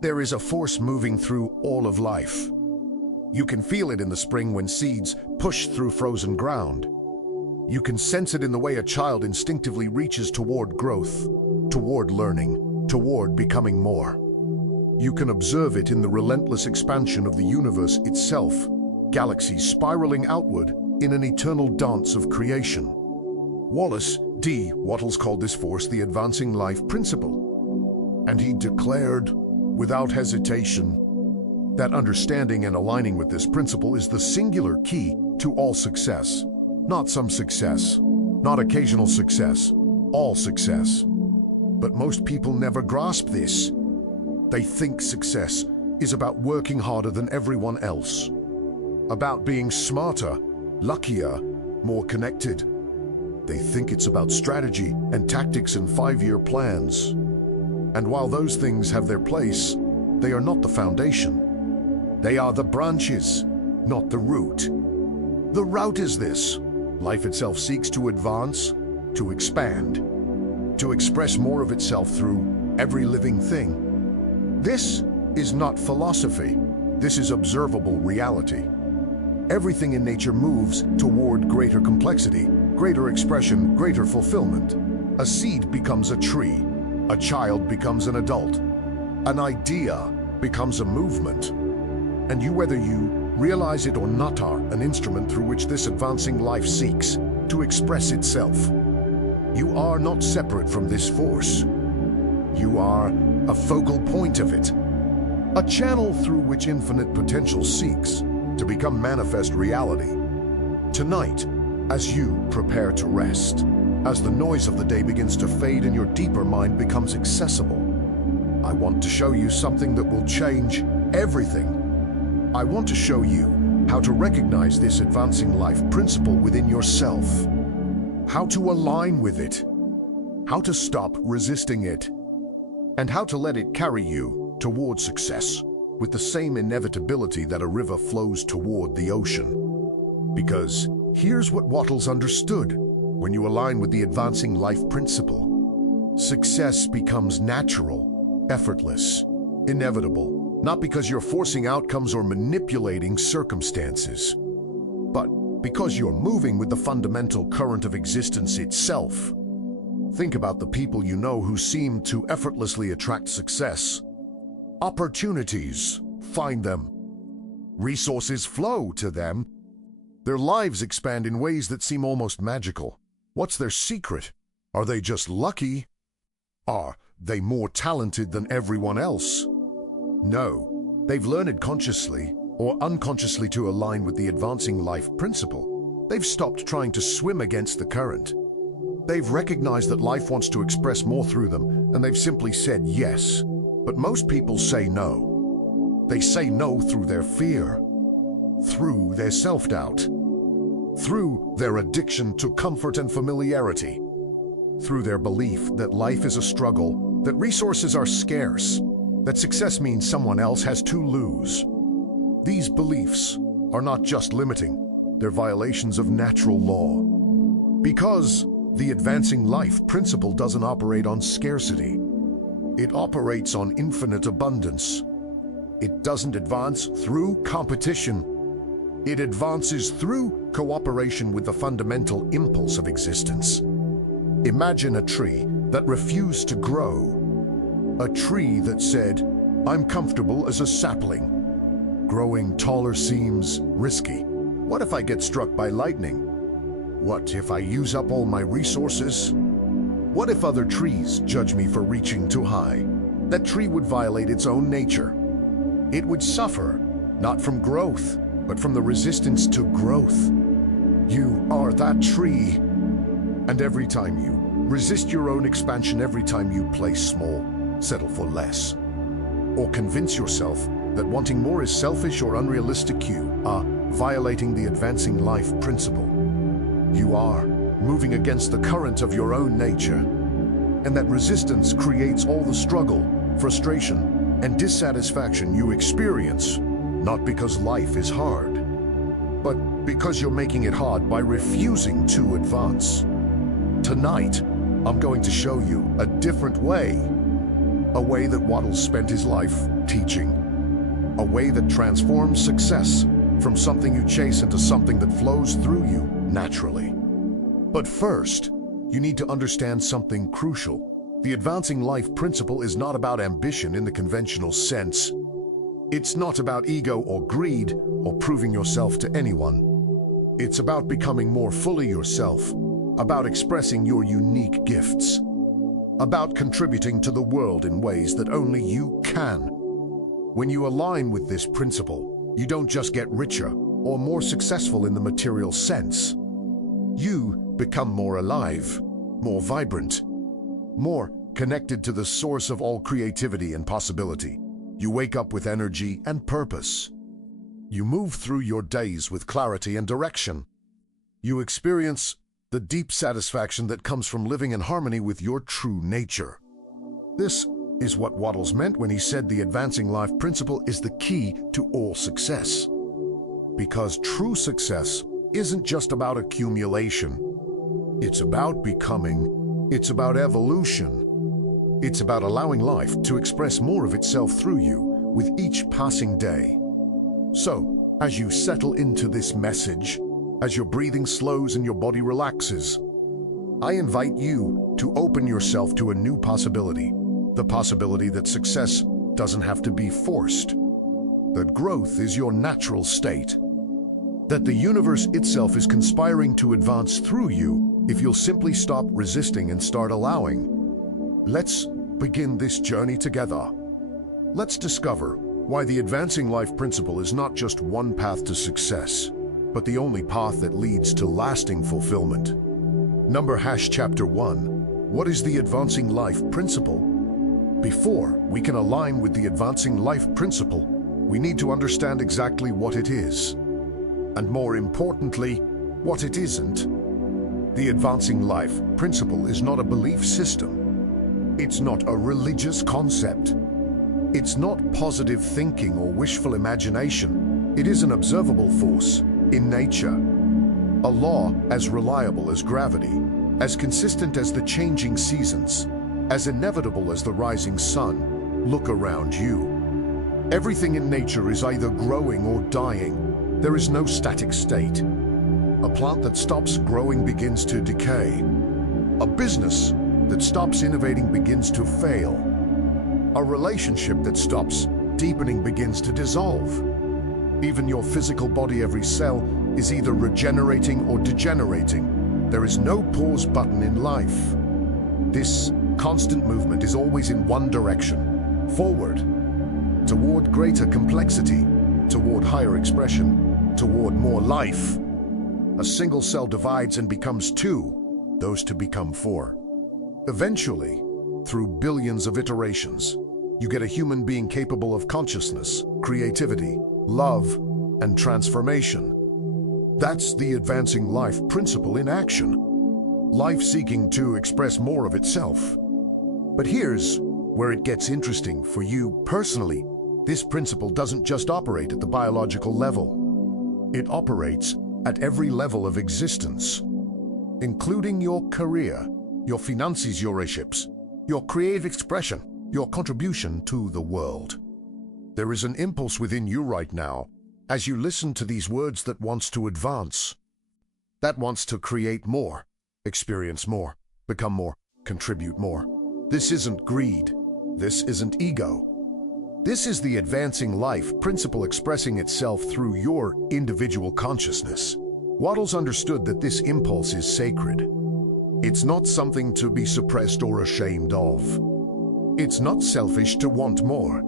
There is a force moving through all of life. You can feel it in the spring when seeds push through frozen ground. You can sense it in the way a child instinctively reaches toward growth, toward learning, toward becoming more. You can observe it in the relentless expansion of the universe itself, galaxies spiraling outward in an eternal dance of creation. Wallace D. Wattles called this force the advancing life principle, and he declared, without hesitation, that understanding and aligning with this principle is the singular key to all success. Not some success, not occasional success, all success. But most people never grasp this. They think success is about working harder than everyone else, about being smarter, luckier, more connected. They think it's about strategy and tactics and 5-year plans. And while those things have their place, they are not the foundation. They are the branches, not the root. The route is this. Life itself seeks to advance, to expand, to express more of itself through every living thing. This is not philosophy. This is observable reality. Everything in nature moves toward greater complexity, greater expression, greater fulfillment. A seed becomes a tree. A child becomes an adult. An idea becomes a movement. And you, whether you realize it or not, are an instrument through which this advancing life seeks to express itself. You are not separate from this force. You are a focal point of it, a channel through which infinite potential seeks to become manifest reality. Tonight, as you prepare to rest, as the noise of the day begins to fade and your deeper mind becomes accessible, I want to show you something that will change everything. I want to show you how to recognize this advancing life principle within yourself, how to align with it, how to stop resisting it, and how to let it carry you toward success with the same inevitability that a river flows toward the ocean. Because here's what Wattles understood: when you align with the advancing life principle, success becomes natural, effortless, inevitable, not because you're forcing outcomes or manipulating circumstances, but because you're moving with the fundamental current of existence itself. Think about the people you know who seem to effortlessly attract success. Opportunities find them. Resources flow to them. Their lives expand in ways that seem almost magical. What's their secret? Are they just lucky? Are they more talented than everyone else? No, they've learned consciously or unconsciously to align with the advancing life principle. They've stopped trying to swim against the current. They've recognized that life wants to express more through them, and they've simply said yes. But most people say no. They say no through their fear, through their self-doubt, through their addiction to comfort and familiarity, through their belief that life is a struggle, that resources are scarce, that success means someone else has to lose. These beliefs are not just limiting, they're violations of natural law. Because the advancing life principle doesn't operate on scarcity. It operates on infinite abundance. It doesn't advance through competition. It advances through cooperation with the fundamental impulse of existence. Imagine a tree that refused to grow. A tree that said, "I'm comfortable as a sapling. Growing taller seems risky. What if I get struck by lightning? What if I use up all my resources? What if other trees judge me for reaching too high?" That tree would violate its own nature. It would suffer, not from growth, but from the resistance to growth. You are that tree. And every time you resist your own expansion, every time you play small, settle for less, or convince yourself that wanting more is selfish or unrealistic, you are violating the advancing life principle. You are moving against the current of your own nature, and that resistance creates all the struggle, frustration, and dissatisfaction you experience, not because life is hard, but because you're making it hard by refusing to advance. Tonight, I'm going to show you a different way, a way that Wattles spent his life teaching. A way that transforms success from something you chase into something that flows through you naturally. But first, you need to understand something crucial. The advancing life principle is not about ambition in the conventional sense. It's not about ego or greed or proving yourself to anyone. It's about becoming more fully yourself, about expressing your unique gifts, about contributing to the world in ways that only you can. When you align with this principle, you don't just get richer or more successful in the material sense. You become more alive, more vibrant, more connected to the source of all creativity and possibility. You wake up with energy and purpose. You move through your days with clarity and direction. You experience the deep satisfaction that comes from living in harmony with your true nature. This is what Wattles meant when he said the advancing life principle is the key to all success. Because true success isn't just about accumulation. It's about becoming. It's about evolution. It's about allowing life to express more of itself through you with each passing day. So, as you settle into this message, as your breathing slows and your body relaxes, I invite you to open yourself to a new possibility. The possibility that success doesn't have to be forced. That growth is your natural state. That the universe itself is conspiring to advance through you if you'll simply stop resisting and start allowing. Let's begin this journey together. Let's discover why the advancing life principle is not just one path to success, but the only path that leads to lasting fulfillment. Chapter 1. What is the advancing life principle? Before we can align with the advancing life principle, we need to understand exactly what it is, and more importantly, what it isn't. The advancing life principle is not a belief system. It's not a religious concept. It's not positive thinking or wishful imagination. It is an observable force in nature. A law as reliable as gravity, as consistent as the changing seasons, as inevitable as the rising sun. Look around you. Everything in nature is either growing or dying. There is no static state. A plant that stops growing begins to decay. A business that stops innovating begins to fail. A relationship that stops deepening begins to dissolve. Even your physical body, every cell, is either regenerating or degenerating. There is no pause button in life. This constant movement is always in one direction, forward, toward greater complexity, toward higher expression, toward more life. A single cell divides and becomes two, those to become four. Eventually, through billions of iterations, you get a human being capable of consciousness, creativity, love, and transformation. That's the advancing life principle in action. Life seeking to express more of itself. But here's where it gets interesting for you personally. This principle doesn't just operate at the biological level. It operates at every level of existence, including your career, your finances, your relationships, your creative expression, your contribution to the world. There is an impulse within you right now, as you listen to these words, that wants to advance, that wants to create more, experience more, become more, contribute more. This isn't greed. This isn't ego. This is the advancing life principle expressing itself through your individual consciousness. Wattles understood that this impulse is sacred. It's not something to be suppressed or ashamed of. It's not selfish to want more.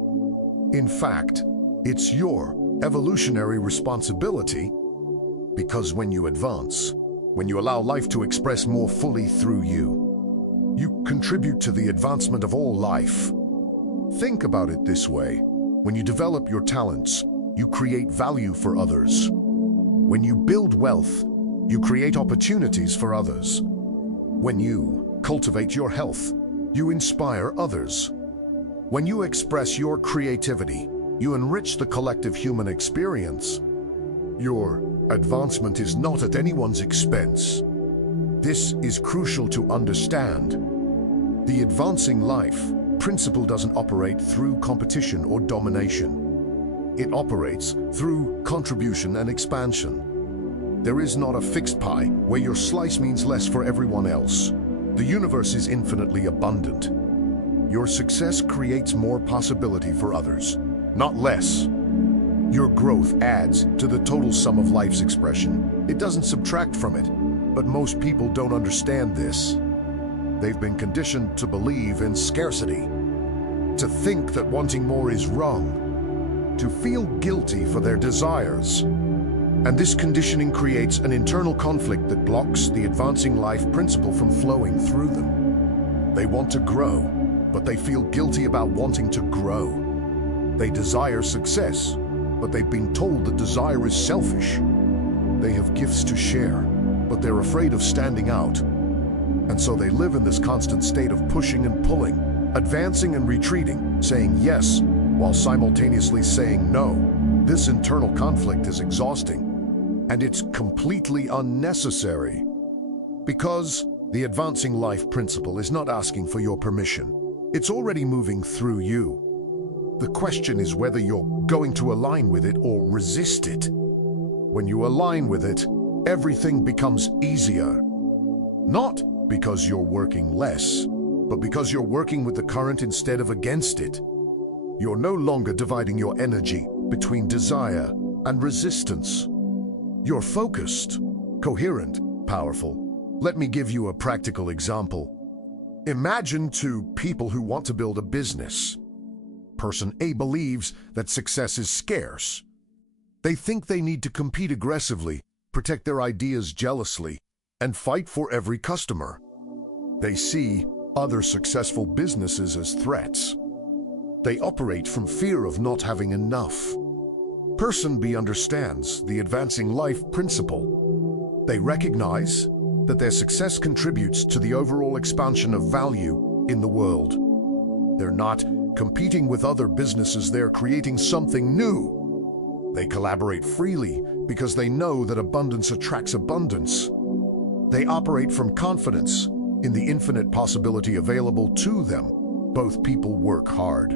In fact, it's your evolutionary responsibility, because when you advance, when you allow life to express more fully through you, you contribute to the advancement of all life. Think about it this way. When you develop your talents, you create value for others. When you build wealth, you create opportunities for others. When you cultivate your health, you inspire others. When you express your creativity, you enrich the collective human experience. Your advancement is not at anyone's expense. This is crucial to understand. The advancing life principle doesn't operate through competition or domination. It operates through contribution and expansion. There is not a fixed pie where your slice means less for everyone else. The universe is infinitely abundant. Your success creates more possibility for others, not less. Your growth adds to the total sum of life's expression. It doesn't subtract from it, but most people don't understand this. They've been conditioned to believe in scarcity, to think that wanting more is wrong, to feel guilty for their desires. And this conditioning creates an internal conflict that blocks the advancing life principle from flowing through them. They want to grow, but they feel guilty about wanting to grow. They desire success, but they've been told that desire is selfish. They have gifts to share, but they're afraid of standing out. And so they live in this constant state of pushing and pulling, advancing and retreating, saying yes, while simultaneously saying no. This internal conflict is exhausting, and it's completely unnecessary. Because the advancing life principle is not asking for your permission. It's already moving through you. The question is whether you're going to align with it or resist it. When you align with it, everything becomes easier. Not because you're working less, but because you're working with the current instead of against it. You're no longer dividing your energy between desire and resistance. You're focused, coherent, powerful. Let me give you a practical example. Imagine two people who want to build a business. Person A believes that success is scarce. They think they need to compete aggressively, protect their ideas jealously, and fight for every customer. They see other successful businesses as threats. They operate from fear of not having enough. Person B understands the advancing life principle. They recognize that their success contributes to the overall expansion of value in the world. They're not competing with other businesses, they're creating something new. They collaborate freely because they know that abundance attracts abundance. They operate from confidence in the infinite possibility available to them. Both people work hard.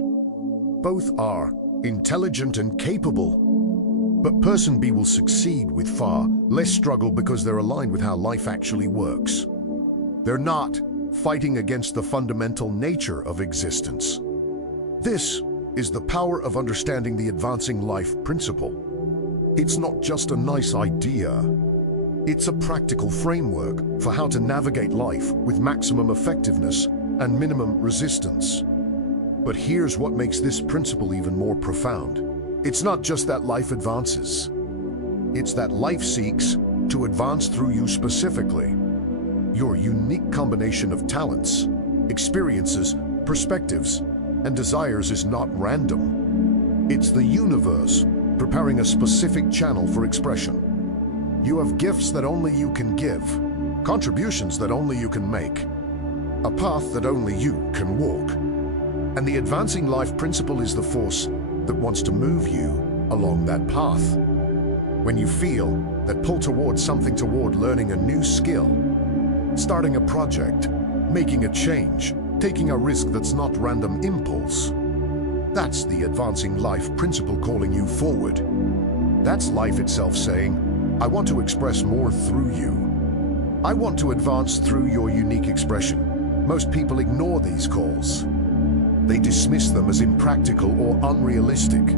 Both are intelligent and capable. But person B will succeed with far less struggle because they're aligned with how life actually works. They're not fighting against the fundamental nature of existence. This is the power of understanding the advancing life principle. It's not just a nice idea. It's a practical framework for how to navigate life with maximum effectiveness and minimum resistance. But here's what makes this principle even more profound. It's not just that life advances. It's that life seeks to advance through you specifically. Your unique combination of talents, experiences, perspectives, and desires is not random. It's the universe preparing a specific channel for expression. You have gifts that only you can give, contributions that only you can make, a path that only you can walk. And the advancing life principle is the force that wants to move you along that path. When you feel that pull towards something, toward learning a new skill, starting a project, making a change, taking a risk that's not random impulse, that's the advancing life principle calling you forward. That's life itself saying, I want to express more through you. I want to advance through your unique expression. Most people ignore these calls. They dismiss them as impractical or unrealistic.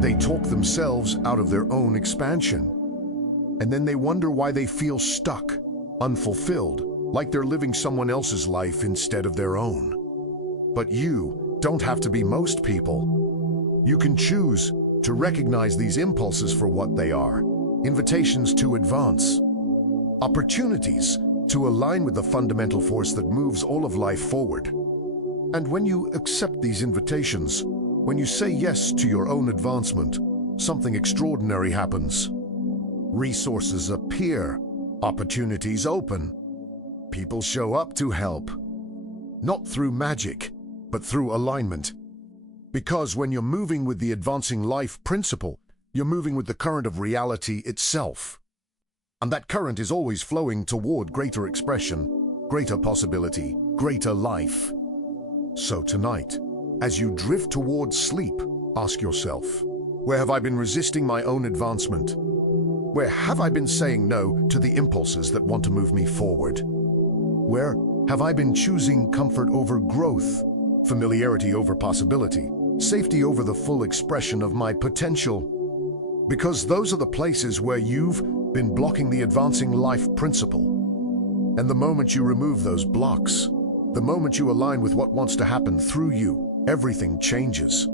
They talk themselves out of their own expansion. And then they wonder why they feel stuck, unfulfilled, like they're living someone else's life instead of their own. But you don't have to be most people. You can choose to recognize these impulses for what they are. Invitations to advance. Opportunities to align with the fundamental force that moves all of life forward. And when you accept these invitations, when you say yes to your own advancement, something extraordinary happens. Resources appear, opportunities open. People show up to help. Not through magic, but through alignment. Because when you're moving with the advancing life principle, you're moving with the current of reality itself. And that current is always flowing toward greater expression, greater possibility, greater life. So tonight, as you drift towards sleep, ask yourself, where have I been resisting my own advancement? Where have I been saying no to the impulses that want to move me forward? Where have I been choosing comfort over growth, familiarity over possibility, safety over the full expression of my potential? Because those are the places where you've been blocking the advancing life principle. And the moment you remove those blocks, the moment you align with what wants to happen through you, everything changes.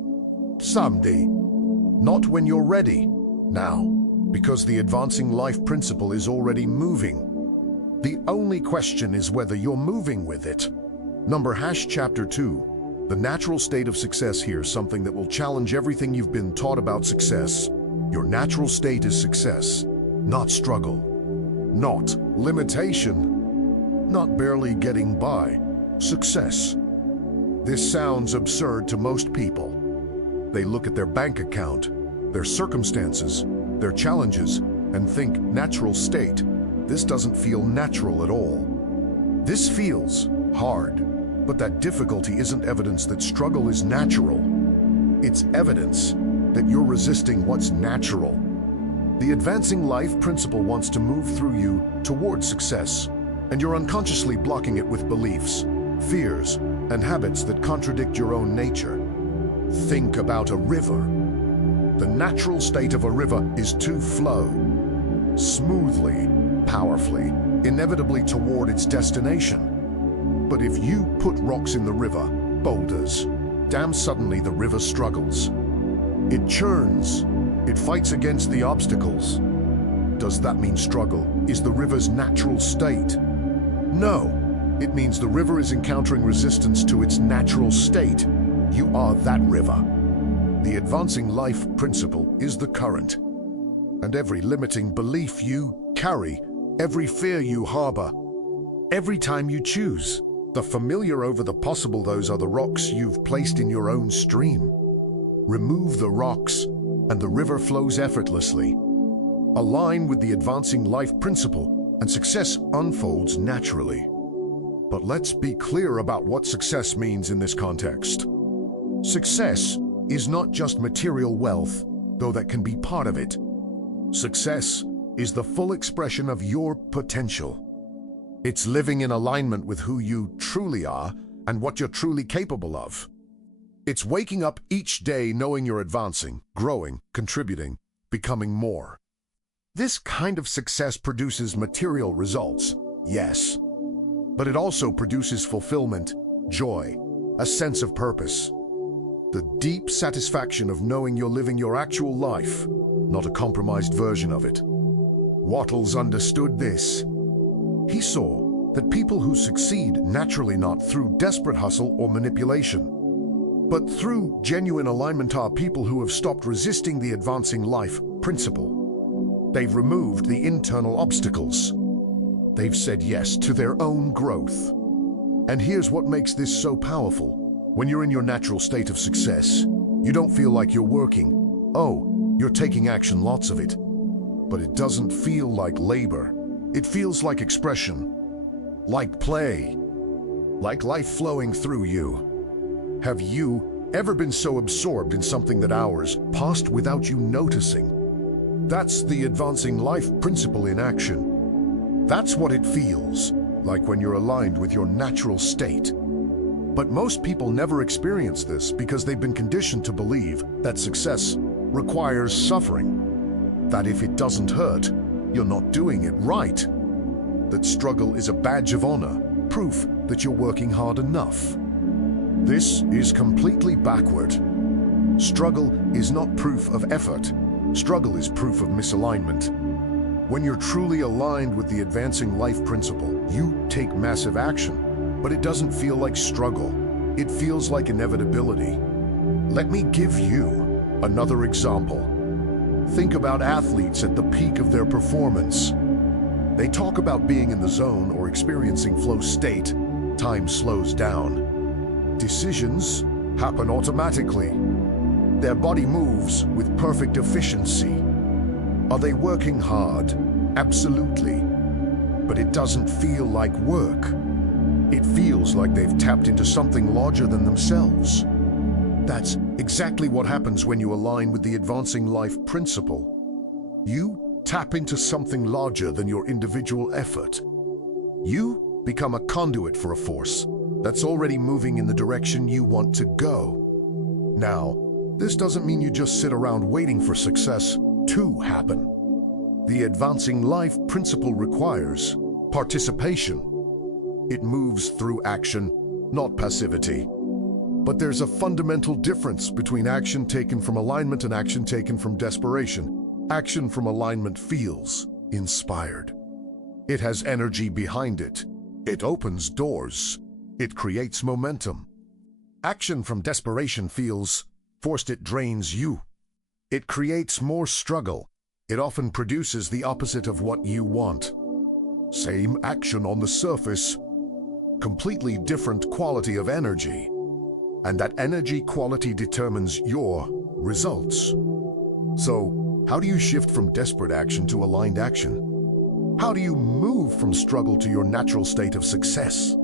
Someday. Not when you're ready. Now. Because the advancing life principle is already moving. The only question is whether you're moving with it. Chapter 2. The natural state of success here is something that will challenge everything you've been taught about success. Your natural state is success, not struggle, not limitation, not barely getting by. Success. This sounds absurd to most people. They look at their bank account, their circumstances, their challenges, and think, natural state. This doesn't feel natural at all. This feels hard, but that difficulty isn't evidence that struggle is natural. It's evidence that you're resisting what's natural. The advancing life principle wants to move through you towards success, and you're unconsciously blocking it with beliefs, fears, and habits that contradict your own nature. Think about a river. The natural state of a river is to flow smoothly, powerfully, inevitably toward its destination. But if you put rocks in the river, boulders, damn suddenly the river struggles. It churns. It fights against the obstacles. Does that mean struggle is the river's natural state? No. It means the river is encountering resistance to its natural state. You are that river. The advancing life principle is the current. And every limiting belief you carry, every fear you harbor, every time you choose the familiar over the possible, those are the rocks you've placed in your own stream. Remove the rocks, and the river flows effortlessly. Align with the advancing life principle, and success unfolds naturally. But let's be clear about what success means in this context. Success is not just material wealth, though that can be part of it. Success is the full expression of your potential. It's living in alignment with who you truly are and what you're truly capable of. It's waking up each day knowing you're advancing, growing, contributing, becoming more. This kind of success produces material results, yes, but it also produces fulfillment, joy, a sense of purpose. The deep satisfaction of knowing you're living your actual life, not a compromised version of it. Wattles understood this. He saw that people who succeed naturally not through desperate hustle or manipulation, but through genuine alignment are people who have stopped resisting the advancing life principle. They've removed the internal obstacles. They've said yes to their own growth. And here's what makes this so powerful. When you're in your natural state of success, you don't feel like you're working. Oh, you're taking action, lots of it. But it doesn't feel like labor. It feels like expression, like play, like life flowing through you. Have you ever been so absorbed in something that hours passed without you noticing? That's the advancing life principle in action. That's what it feels like when you're aligned with your natural state. But most people never experience this because they've been conditioned to believe that success requires suffering, that if it doesn't hurt, you're not doing it right, that struggle is a badge of honor, proof that you're working hard enough. This is completely backward. Struggle is not proof of effort. Struggle is proof of misalignment. When you're truly aligned with the advancing life principle, you take massive action, but it doesn't feel like struggle. It feels like inevitability. Let me give you another example. Think about athletes at the peak of their performance. They talk about being in the zone or experiencing flow state. Time slows down. Decisions happen automatically. Their body moves with perfect efficiency. Are they working hard? Absolutely. But it doesn't feel like work. It feels like they've tapped into something larger than themselves. That's exactly what happens when you align with the advancing life principle. You tap into something larger than your individual effort. You become a conduit for a force that's already moving in the direction you want to go. Now, this doesn't mean you just sit around waiting for success to happen. The advancing life principle requires participation. It moves through action, not passivity. But there's a fundamental difference between action taken from alignment and action taken from desperation. Action from alignment feels inspired. It has energy behind it. It opens doors. It creates momentum. Action from desperation feels forced. It drains you. It creates more struggle. It often produces the opposite of what you want. Same action on the surface, completely different quality of energy. And that energy quality determines your results. So, how do you shift from desperate action to aligned action? How do you move from struggle to your natural state of success?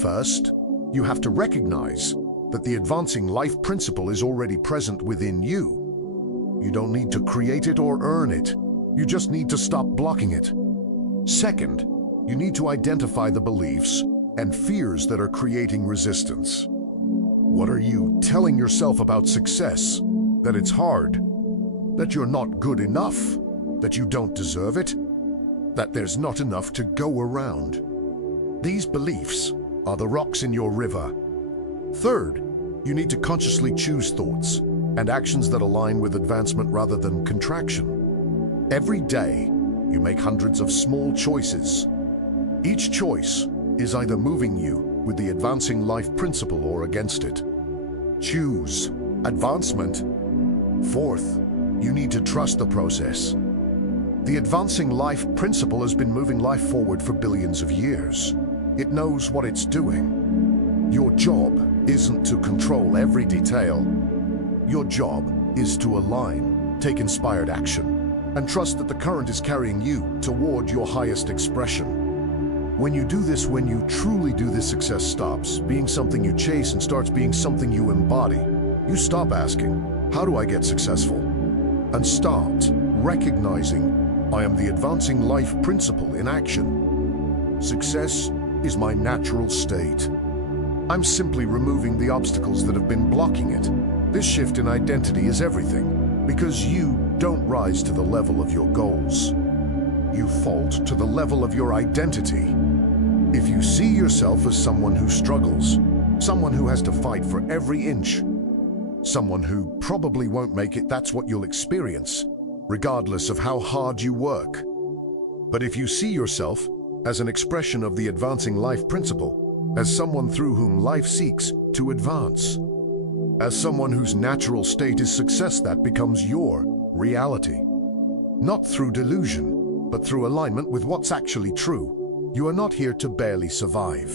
First, you have to recognize that the advancing life principle is already present within you. You don't need to create it or earn it. You just need to stop blocking it. Second, you need to identify the beliefs and fears that are creating resistance. What are you telling yourself about success? That it's hard? That you're not good enough? That you don't deserve it? That there's not enough to go around? These beliefs are the rocks in your river. Third, you need to consciously choose thoughts and actions that align with advancement rather than contraction. Every day, you make hundreds of small choices. Each choice is either moving you with the advancing life principle or against it. Choose advancement. Fourth, you need to trust the process. The advancing life principle has been moving life forward for billions of years. It knows what it's doing. Your job isn't to control every detail. Your job is to align, take inspired action, and trust that the current is carrying you toward your highest expression. When you do this, when you truly do this, success stops being something you chase and starts being something you embody. You stop asking, how do I get successful? And start recognizing, I am the advancing life principle in action. Success is my natural state. I'm simply removing the obstacles that have been blocking it. This shift in identity is everything, because you don't rise to the level of your goals. You fault to the level of your identity. If you see yourself as someone who struggles, someone who has to fight for every inch, someone who probably won't make it, that's what you'll experience, regardless of how hard you work. But if you see yourself as an expression of the advancing life principle, as someone through whom life seeks to advance, as someone whose natural state is success, that becomes your reality. Not through delusion, but through alignment with what's actually true. You are not here to barely survive.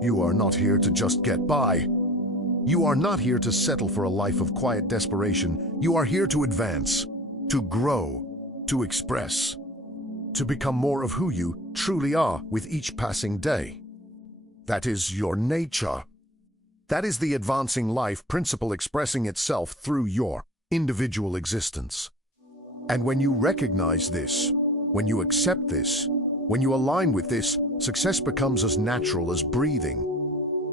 You are not here to just get by. You are not here to settle for a life of quiet desperation. You are here to advance, to grow, to express, to become more of who you truly are with each passing day. That is your nature. That is the advancing life principle expressing itself through your individual existence. And when you recognize this, when you accept this, when you align with this, success becomes as natural as breathing.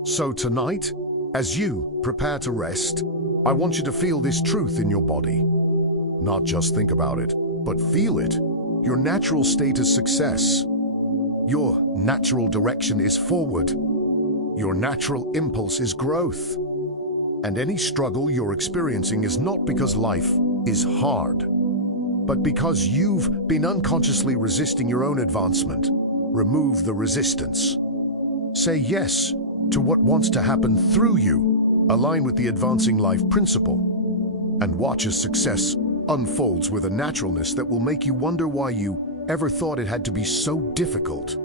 So tonight, as you prepare to rest, I want you to feel this truth in your body. Not just think about it, but feel it. Your natural state is success. Your natural direction is forward. Your natural impulse is growth. And any struggle you're experiencing is not because life is hard, but because you've been unconsciously resisting your own advancement. Remove the resistance. Say yes to what wants to happen through you. Align with the advancing life principle. And watch as success unfolds with a naturalness that will make you wonder why you ever thought it had to be so difficult.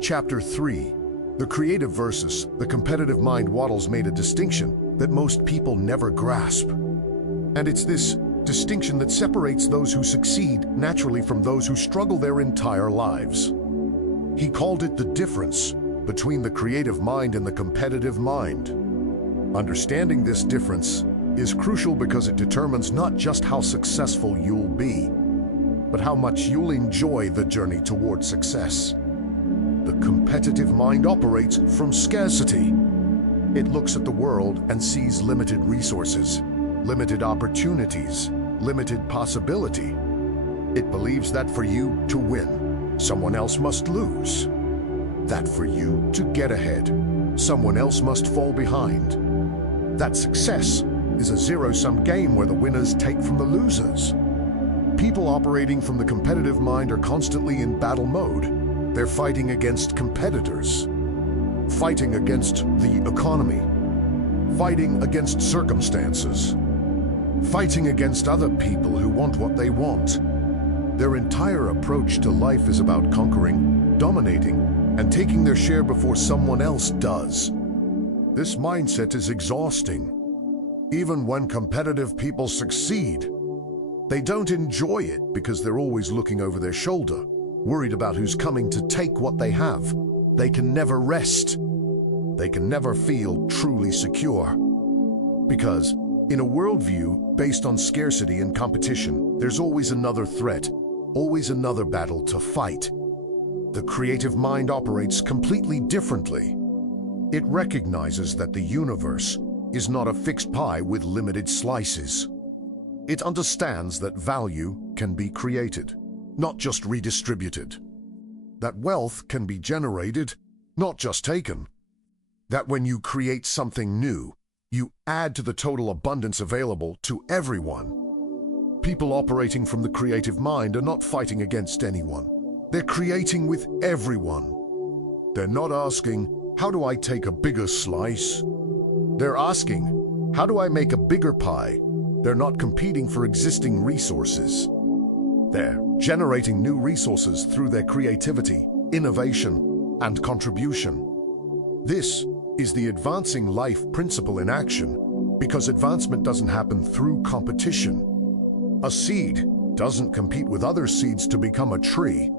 Chapter 3. The creative versus the competitive mind. Wattles made a distinction that most people never grasp. And it's this distinction that separates those who succeed naturally from those who struggle their entire lives. He called it the difference between the creative mind and the competitive mind. Understanding this difference is crucial because it determines not just how successful you'll be, but how much you'll enjoy the journey toward success. The competitive mind operates from scarcity. It looks at the world and sees limited resources, limited opportunities, limited possibility. It believes that for you to win, someone else must lose. That for you to get ahead, someone else must fall behind. That success is a zero-sum game where the winners take from the losers. People operating from the competitive mind are constantly in battle mode. They're fighting against competitors, fighting against the economy, fighting against circumstances, fighting against other people who want what they want. Their entire approach to life is about conquering, dominating, and taking their share before someone else does. This mindset is exhausting. Even when competitive people succeed, they don't enjoy it because they're always looking over their shoulder, worried about who's coming to take what they have. They can never rest. They can never feel truly secure. Because in a worldview based on scarcity and competition, there's always another threat, always another battle to fight. The creative mind operates completely differently. It recognizes that the universe is not a fixed pie with limited slices. It understands that value can be created, not just redistributed. That wealth can be generated, not just taken. That when you create something new, you add to the total abundance available to everyone. People operating from the creative mind are not fighting against anyone. They're creating with everyone. They're not asking, how do I take a bigger slice? They're asking, how do I make a bigger pie? They're not competing for existing resources. They're generating new resources through their creativity, innovation, and contribution. This is the advancing life principle in action, because advancement doesn't happen through competition. A seed doesn't compete with other seeds to become a tree.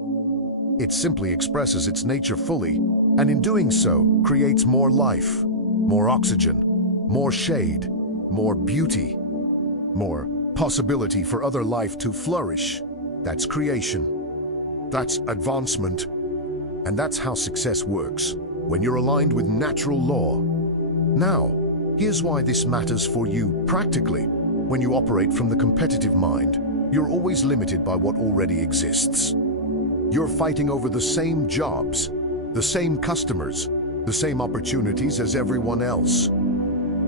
It simply expresses its nature fully, and in doing so, creates more life, more oxygen, more shade, more beauty, more possibility for other life to flourish. That's creation. That's advancement. And that's how success works, when you're aligned with natural law. Now, here's why this matters for you practically. When you operate from the competitive mind, you're always limited by what already exists. You're fighting over the same jobs, the same customers, the same opportunities as everyone else.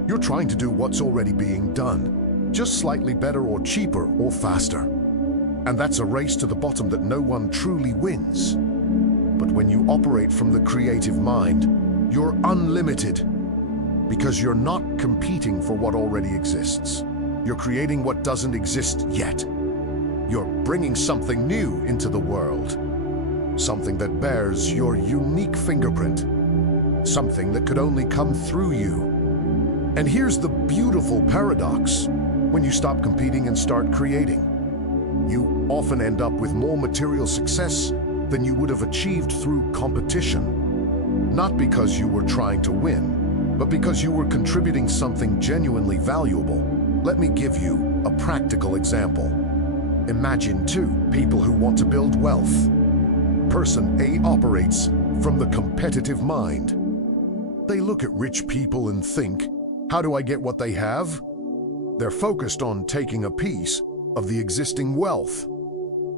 You're trying to do what's already being done, just slightly better or cheaper or faster. And that's a race to the bottom that no one truly wins. But when you operate from the creative mind, you're unlimited, because you're not competing for what already exists. You're creating what doesn't exist yet. You're bringing something new into the world, something that bears your unique fingerprint, something that could only come through you. And here's the beautiful paradox. When you stop competing and start creating, you often end up with more material success than you would have achieved through competition. Not because you were trying to win, but because you were contributing something genuinely valuable. Let me give you a practical example. Imagine two people who want to build wealth. Person A operates from the competitive mind. They look at rich people and think, how do I get what they have? They're focused on taking a piece of the existing wealth.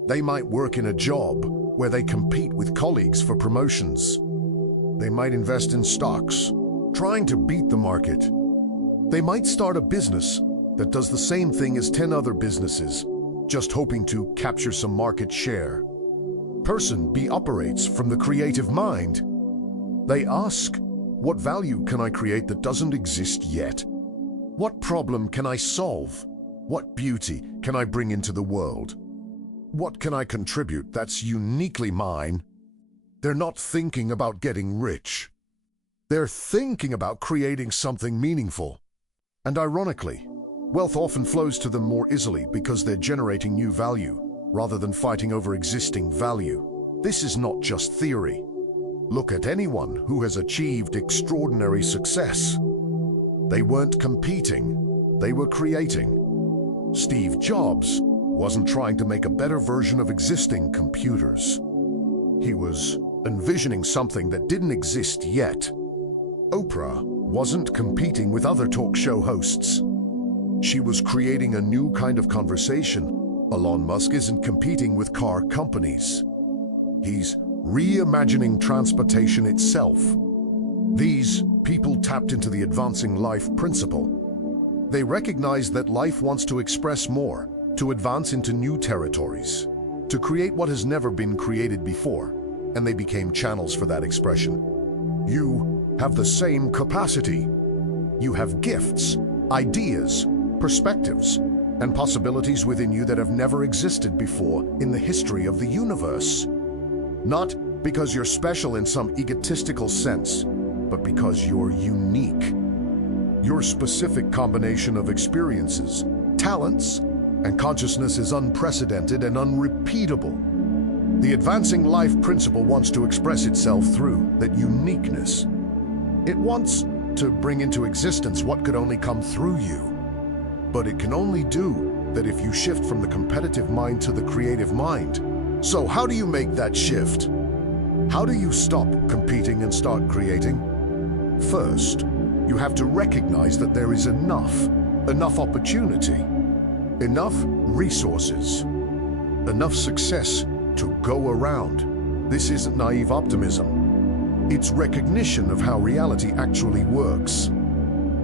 They might work in a job where they compete with colleagues for promotions. They might invest in stocks, trying to beat the market. They might start a business that does the same thing as 10 other businesses, just hoping to capture some market share. Person B operates from the creative mind. They ask, what value can I create that doesn't exist yet? What problem can I solve? What beauty can I bring into the world? What can I contribute that's uniquely mine? They're not thinking about getting rich. They're thinking about creating something meaningful. And ironically, wealth often flows to them more easily because they're generating new value, rather than fighting over existing value. This is not just theory. Look at anyone who has achieved extraordinary success. They weren't competing, they were creating. Steve Jobs wasn't trying to make a better version of existing computers. He was envisioning something that didn't exist yet. Oprah wasn't competing with other talk show hosts. She was creating a new kind of conversation. Elon Musk isn't competing with car companies. He's reimagining transportation itself. These people tapped into the advancing life principle. They recognized that life wants to express more, to advance into new territories, to create what has never been created before, and they became channels for that expression. You have the same capacity. You have gifts, ideas, perspectives, and possibilities within you that have never existed before in the history of the universe. Not because you're special in some egotistical sense, but because you're unique. Your specific combination of experiences, talents, and consciousness is unprecedented and unrepeatable. The advancing life principle wants to express itself through that uniqueness. It wants to bring into existence what could only come through you. But it can only do that if you shift from the competitive mind to the creative mind. So how do you make that shift? How do you stop competing and start creating? First, you have to recognize that there is enough opportunity, enough resources, enough success to go around. This isn't naive optimism. It's recognition of how reality actually works.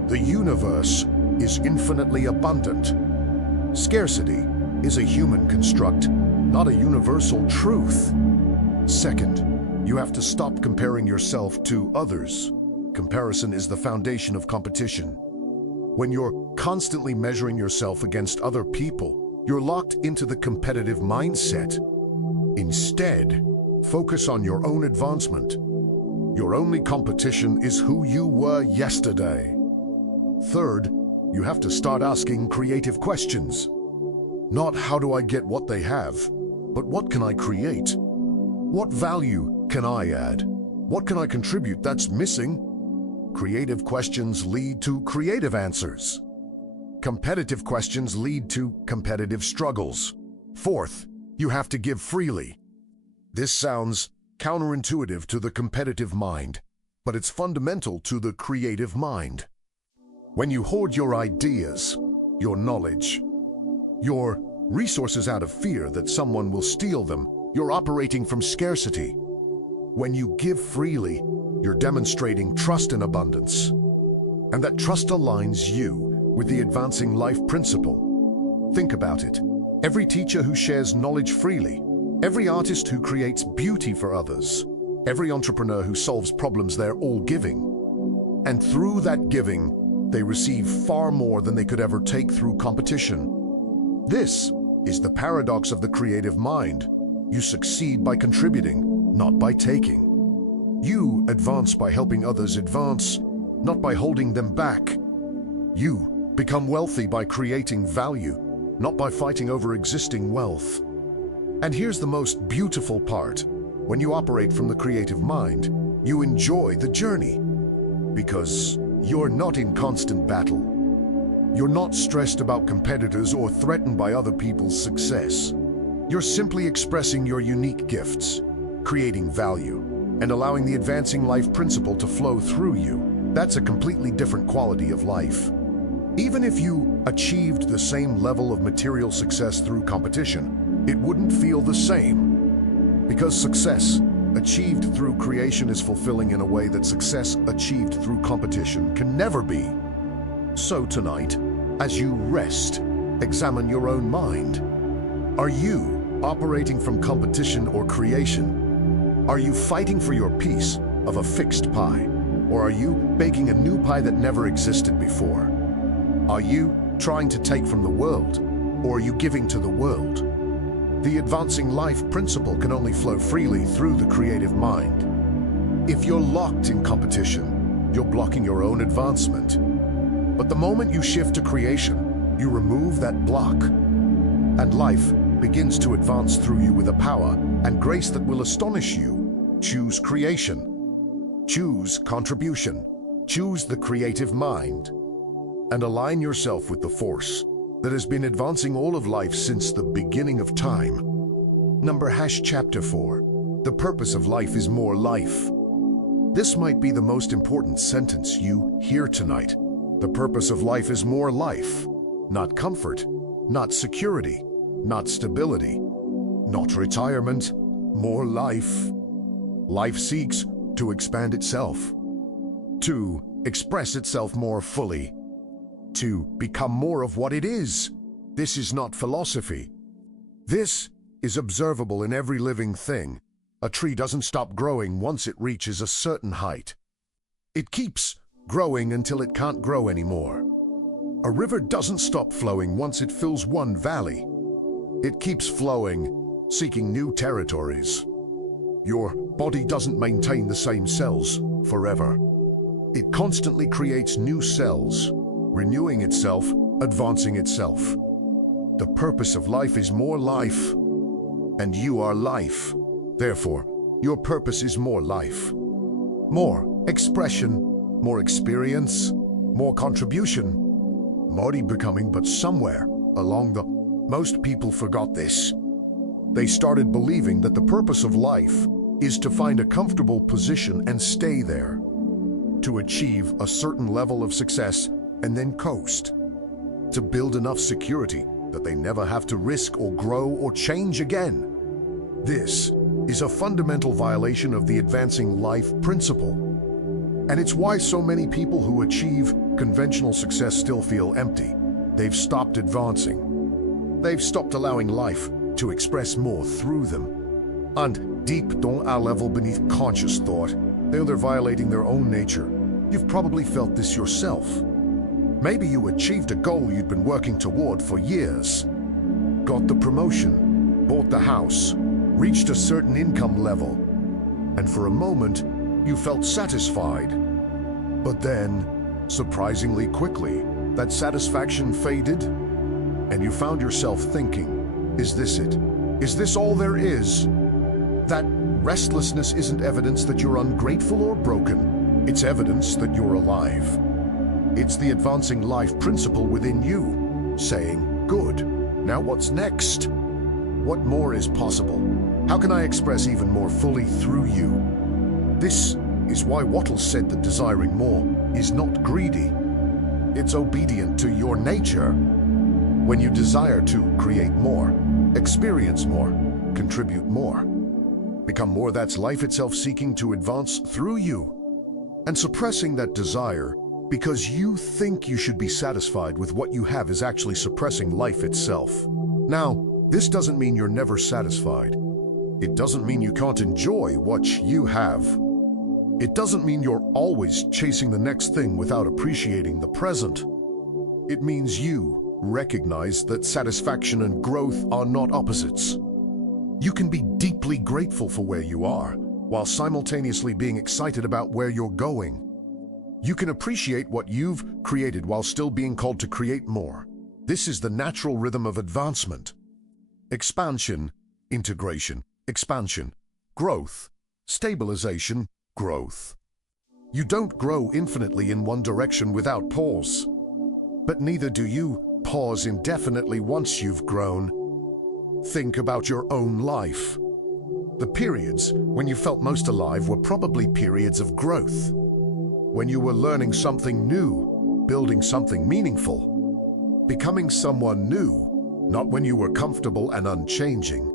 The universe is infinitely abundant. Scarcity is a human construct, not a universal truth. Second, you have to stop comparing yourself to others. Comparison is the foundation of competition. When you're constantly measuring yourself against other people, you're locked into the competitive mindset. Instead, focus on your own advancement. Your only competition is who you were yesterday. Third, you have to start asking creative questions. Not how do I get what they have, but what can I create? What value can I add? What can I contribute that's missing? Creative questions lead to creative answers. Competitive questions lead to competitive struggles. Fourth, you have to give freely. This sounds counterintuitive to the competitive mind, but it's fundamental to the creative mind. When you hoard your ideas, your knowledge, your resources out of fear that someone will steal them, you're operating from scarcity. When you give freely, you're demonstrating trust in abundance. And that trust aligns you with the advancing life principle. Think about it. Every teacher who shares knowledge freely, every artist who creates beauty for others, every entrepreneur who solves problems, they're all giving. And through that giving, they receive far more than they could ever take through competition. This is the paradox of the creative mind. You succeed by contributing, not by taking. You advance by helping others advance, not by holding them back. You become wealthy by creating value, not by fighting over existing wealth. And here's the most beautiful part. When you operate from the creative mind, you enjoy the journey, because you're not in constant battle. You're not stressed about competitors or threatened by other people's success. You're simply expressing your unique gifts, creating value, and allowing the advancing life principle to flow through you. That's a completely different quality of life. Even if you achieved the same level of material success through competition, it wouldn't feel the same. Because success achieved through creation is fulfilling in a way that success achieved through competition can never be. So tonight, as you rest, examine your own mind. Are you operating from competition or creation? Are you fighting for your piece of a fixed pie? Or are you baking a new pie that never existed before? Are you trying to take from the world, or are you giving to the world? The advancing life principle can only flow freely through the creative mind. If you're locked in competition, you're blocking your own advancement. But the moment you shift to creation, you remove that block, and life begins to advance through you with a power and grace that will astonish you. Choose creation. Choose contribution. Choose the creative mind. And align yourself with the force that has been advancing all of life since the beginning of time. Chapter 4. The purpose of life is more life. This might be the most important sentence you hear tonight. The purpose of life is more life. Not comfort, not security, not stability, not retirement, more life. Life seeks to expand itself, to express itself more fully, to become more of what it is. This is not philosophy. This is observable in every living thing. A tree doesn't stop growing once it reaches a certain height. It keeps growing until it can't grow anymore. A river doesn't stop flowing once it fills one valley. It keeps flowing, seeking new territories. Your body doesn't maintain the same cells forever. It constantly creates new cells, renewing itself, advancing itself. The purpose of life is more life, and you are life. Therefore, your purpose is more life. More expression, more experience, more contribution, more becoming, but somewhere along the most people forgot this. They started believing that the purpose of life is to find a comfortable position and stay there, to achieve a certain level of success and then coast, to build enough security that they never have to risk or grow or change again. This is a fundamental violation of the advancing life principle. And it's why so many people who achieve conventional success still feel empty. They've stopped advancing. They've stopped allowing life to express more through them. And deep down our level beneath conscious thought, they're violating their own nature. You've probably felt this yourself. Maybe you achieved a goal you'd been working toward for years. Got the promotion, bought the house, reached a certain income level, and for a moment, you felt satisfied. But then, surprisingly quickly, that satisfaction faded, and you found yourself thinking, is this it? Is this all there is? That restlessness isn't evidence that you're ungrateful or broken. It's evidence that you're alive. It's the advancing life principle within you, saying, good, now what's next? What more is possible? How can I express even more fully through you? This is why Wattles said that desiring more is not greedy. It's obedient to your nature. When you desire to create more, experience more, contribute more, become more, that's life itself seeking to advance through you. And suppressing that desire because you think you should be satisfied with what you have is actually suppressing life itself. Now, this doesn't mean you're never satisfied. It doesn't mean you can't enjoy what you have. It doesn't mean you're always chasing the next thing without appreciating the present. It means you recognize that satisfaction and growth are not opposites. You can be deeply grateful for where you are, while simultaneously being excited about where you're going. You can appreciate what you've created while still being called to create more. This is the natural rhythm of advancement. Expansion, integration, expansion, growth, stabilization, growth. You don't grow infinitely in one direction without pause. But neither do you pause indefinitely once you've grown. Think about your own life. The periods when you felt most alive were probably periods of growth. When you were learning something new, building something meaningful, becoming someone new, not when you were comfortable and unchanging.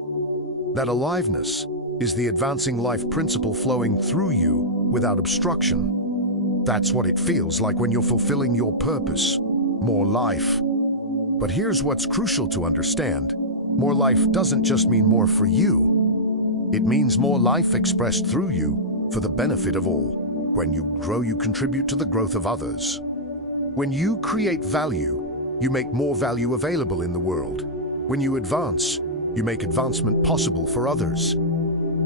That aliveness is the advancing life principle flowing through you without obstruction. That's what it feels like when you're fulfilling your purpose, more life. But here's what's crucial to understand. More life doesn't just mean more for you. It means more life expressed through you for the benefit of all. When you grow, you contribute to the growth of others. When you create value, you make more value available in the world. When you advance, you make advancement possible for others.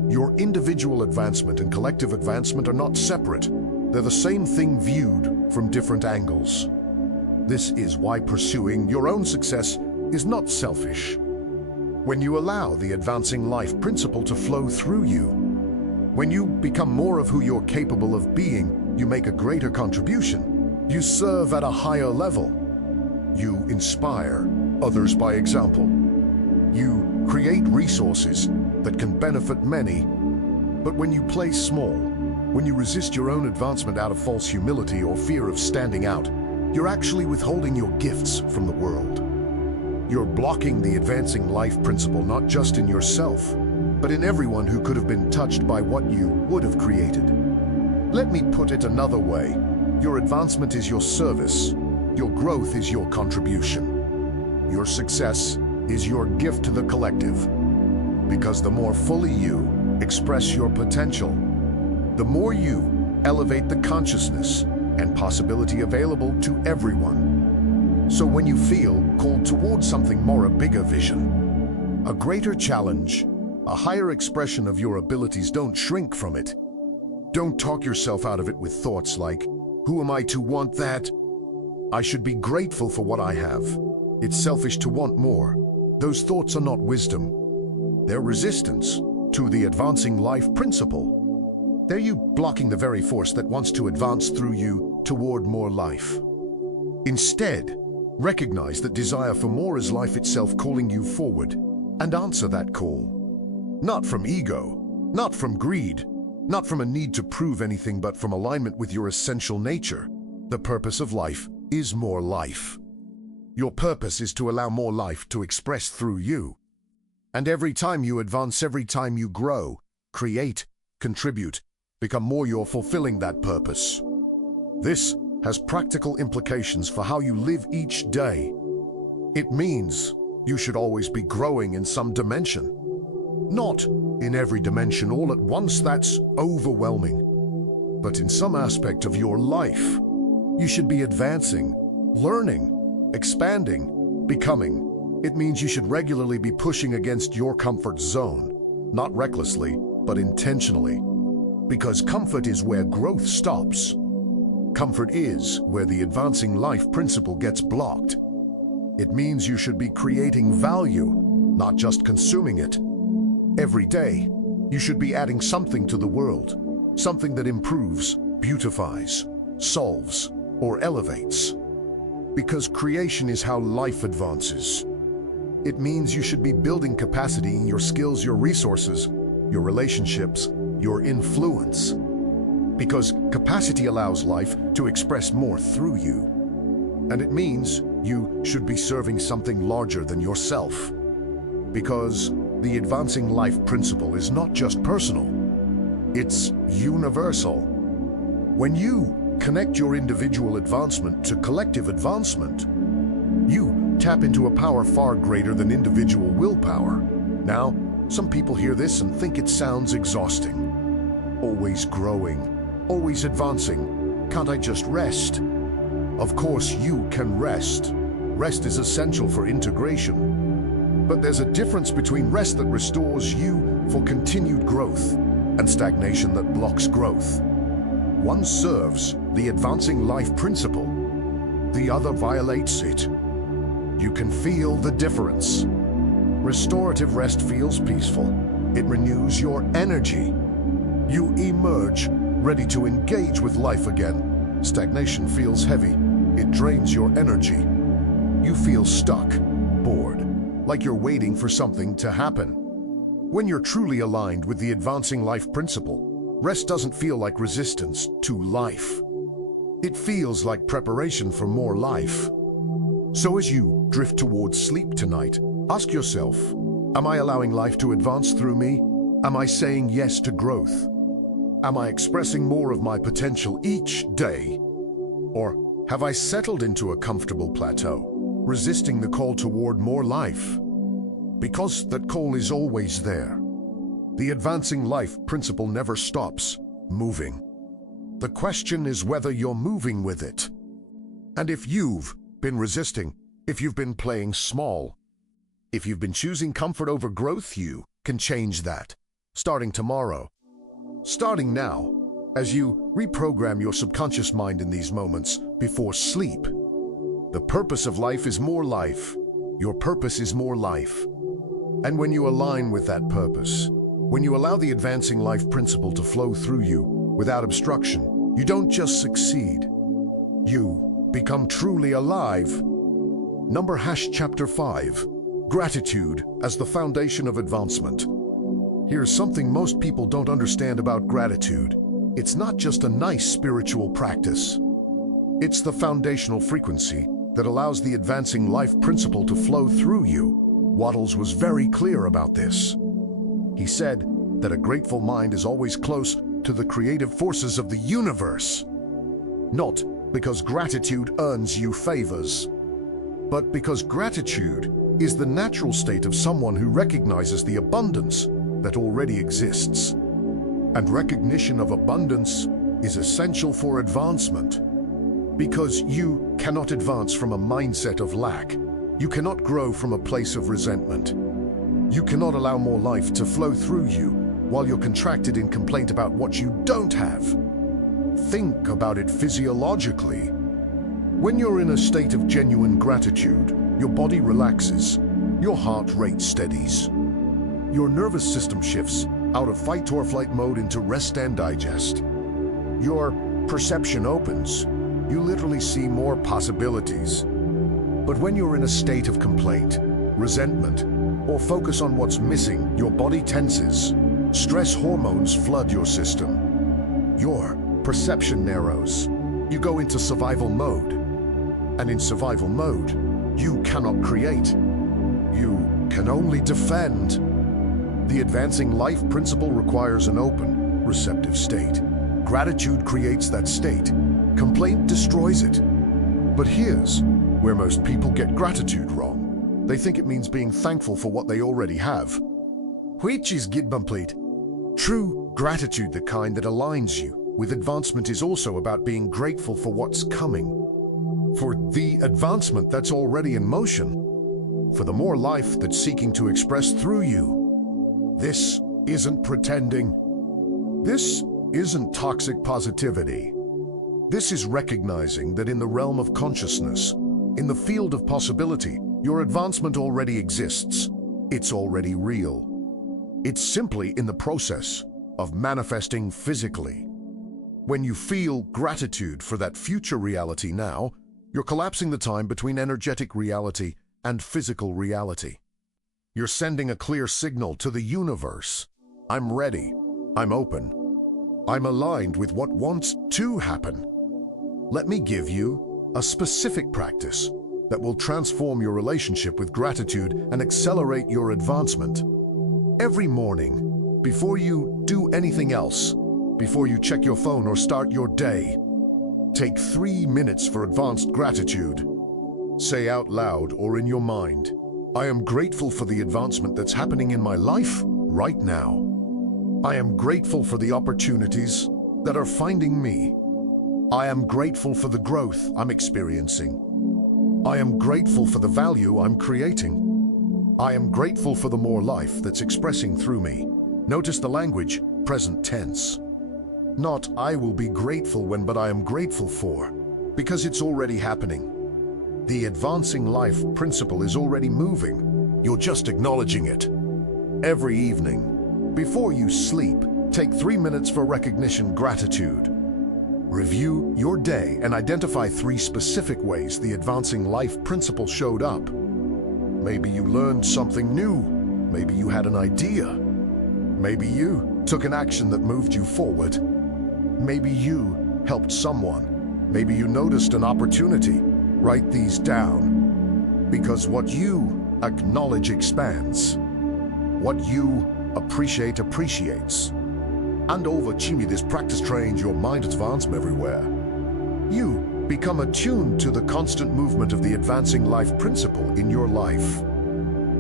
Your individual advancement and collective advancement are not separate. They're the same thing viewed from different angles. This is why pursuing your own success is not selfish. When you allow the advancing life principle to flow through you, When you become more of who you're capable of being, you make a greater contribution. You serve at a higher level. You inspire others by example. You create resources that can benefit many. But when you play small, when you resist your own advancement out of false humility or fear of standing out, you're actually withholding your gifts from the world. You're blocking the advancing life principle not just in yourself, but in everyone who could have been touched by what you would have created. Let me put it another way. Your advancement is your service. Your growth is your contribution. Your success is your gift to the collective. Because the more fully you express your potential, the more you elevate the consciousness and possibility available to everyone. So when you feel called towards something more, a bigger vision, a greater challenge, a higher expression of your abilities, don't shrink from it. Don't talk yourself out of it with thoughts like, who am I to want that? I should be grateful for what I have. It's selfish to want more. Those thoughts are not wisdom. They're resistance to the advancing life principle. They're you blocking the very force that wants to advance through you toward more life. Instead, recognize that desire for more is life itself calling you forward, and answer that call. Not from ego, not from greed, not from a need to prove anything, but from alignment with your essential nature. The purpose of life is more life. Your purpose is to allow more life to express through you. And every time you advance, every time you grow, create, contribute, become more, you're fulfilling that purpose. This has practical implications for how you live each day. It means you should always be growing in some dimension. Not in every dimension all at once, that's overwhelming. But in some aspect of your life, you should be advancing, learning, expanding, becoming. It means you should regularly be pushing against your comfort zone, not recklessly, but intentionally. Because comfort is where growth stops. Comfort is where the advancing life principle gets blocked. It means you should be creating value, not just consuming it. Every day, you should be adding something to the world, something that improves, beautifies, solves, or elevates. Because creation is how life advances. It means you should be building capacity in your skills, your resources, your relationships, your influence. Because capacity allows life to express more through you. And it means you should be serving something larger than yourself. Because the advancing life principle is not just personal, it's universal. When you connect your individual advancement to collective advancement, you tap into a power far greater than individual willpower. Now, some people hear this and think it sounds exhausting. Always growing, always advancing. Can't I just rest? Of course you can rest. Rest is essential for integration. But there's a difference between rest that restores you for continued growth and stagnation that blocks growth. One serves the advancing life principle, the other violates it. You can feel the difference. Restorative rest feels peaceful. It renews your energy. You emerge ready to engage with life again. Stagnation feels heavy. It drains your energy. You feel stuck, bored, like you're waiting for something to happen. When you're truly aligned with the advancing life principle, rest doesn't feel like resistance to life. It feels like preparation for more life. So as you drift towards sleep tonight, ask yourself, am I allowing life to advance through me? Am I saying yes to growth? Am I expressing more of my potential each day? Or have I settled into a comfortable plateau, resisting the call toward more life? Because that call is always there. The advancing life principle never stops moving. The question is whether you're moving with it. And if you've been resisting, if you've been playing small, if you've been choosing comfort over growth, you can change that. Starting tomorrow. Starting now, as you reprogram your subconscious mind in these moments before sleep. The purpose of life is more life. Your purpose is more life. And when you align with that purpose, When you allow the advancing life principle to flow through you without obstruction, you don't just succeed. You become truly alive. Chapter 5. Gratitude as the foundation of advancement. Here's something most people don't understand about gratitude. It's not just a nice spiritual practice. It's the foundational frequency that allows the advancing life principle to flow through you. Wattles was very clear about this. He said that a grateful mind is always close to the creative forces of the universe. Not because gratitude earns you favors, but because gratitude is the natural state of someone who recognizes the abundance that already exists. And recognition of abundance is essential for advancement. Because you cannot advance from a mindset of lack. You cannot grow from a place of resentment. You cannot allow more life to flow through you while you're contracted in complaint about what you don't have. Think about it physiologically. When you're in a state of genuine gratitude, your body relaxes, your heart rate steadies. Your nervous system shifts out of fight or flight mode into rest and digest. Your perception opens. You literally see more possibilities. But when you're in a state of complaint, resentment, or focus on what's missing, your body tenses. Stress hormones flood your system. Your perception narrows. You go into survival mode. And in survival mode, you cannot create. You can only defend. The advancing life principle requires an open, receptive state. Gratitude creates that state. Complaint destroys it. But here's where most people get gratitude wrong. They think it means being thankful for what they already have, which is complete. True gratitude, the kind that aligns you with advancement, is also about being grateful for what's coming, for the advancement that's already in motion, for the more life that's seeking to express through you. This isn't pretending. This isn't toxic positivity. This is recognizing that in the realm of consciousness, in the field of possibility, your advancement already exists. It's already real. It's simply in the process of manifesting physically. When you feel gratitude for that future reality now, you're collapsing the time between energetic reality and physical reality. You're sending a clear signal to the universe. I'm ready. I'm open. I'm aligned with what wants to happen. Let me give you a specific practice that will transform your relationship with gratitude and accelerate your advancement. Every morning, before you do anything else, before you check your phone or start your day, take 3 minutes for advanced gratitude. Say out loud or in your mind, I am grateful for the advancement that's happening in my life right now. I am grateful for the opportunities that are finding me. I am grateful for the growth I'm experiencing. I am grateful for the value I'm creating. I am grateful for the more life that's expressing through me. Notice the language, present tense. Not I will be grateful when, but I am grateful for, because it's already happening. The advancing life principle is already moving. You're just acknowledging it. Every evening, before you sleep, take 3 minutes for recognition gratitude. Review your day and identify 3 specific ways the advancing life principle showed up. Maybe you learned something new. Maybe you had an idea. Maybe you took an action that moved you forward. Maybe you helped someone. Maybe you noticed an opportunity. Write these down, because what you acknowledge expands. What you appreciate appreciates. And over time, this practice trains your mind advancement everywhere. You become attuned to the constant movement of the advancing life principle in your life.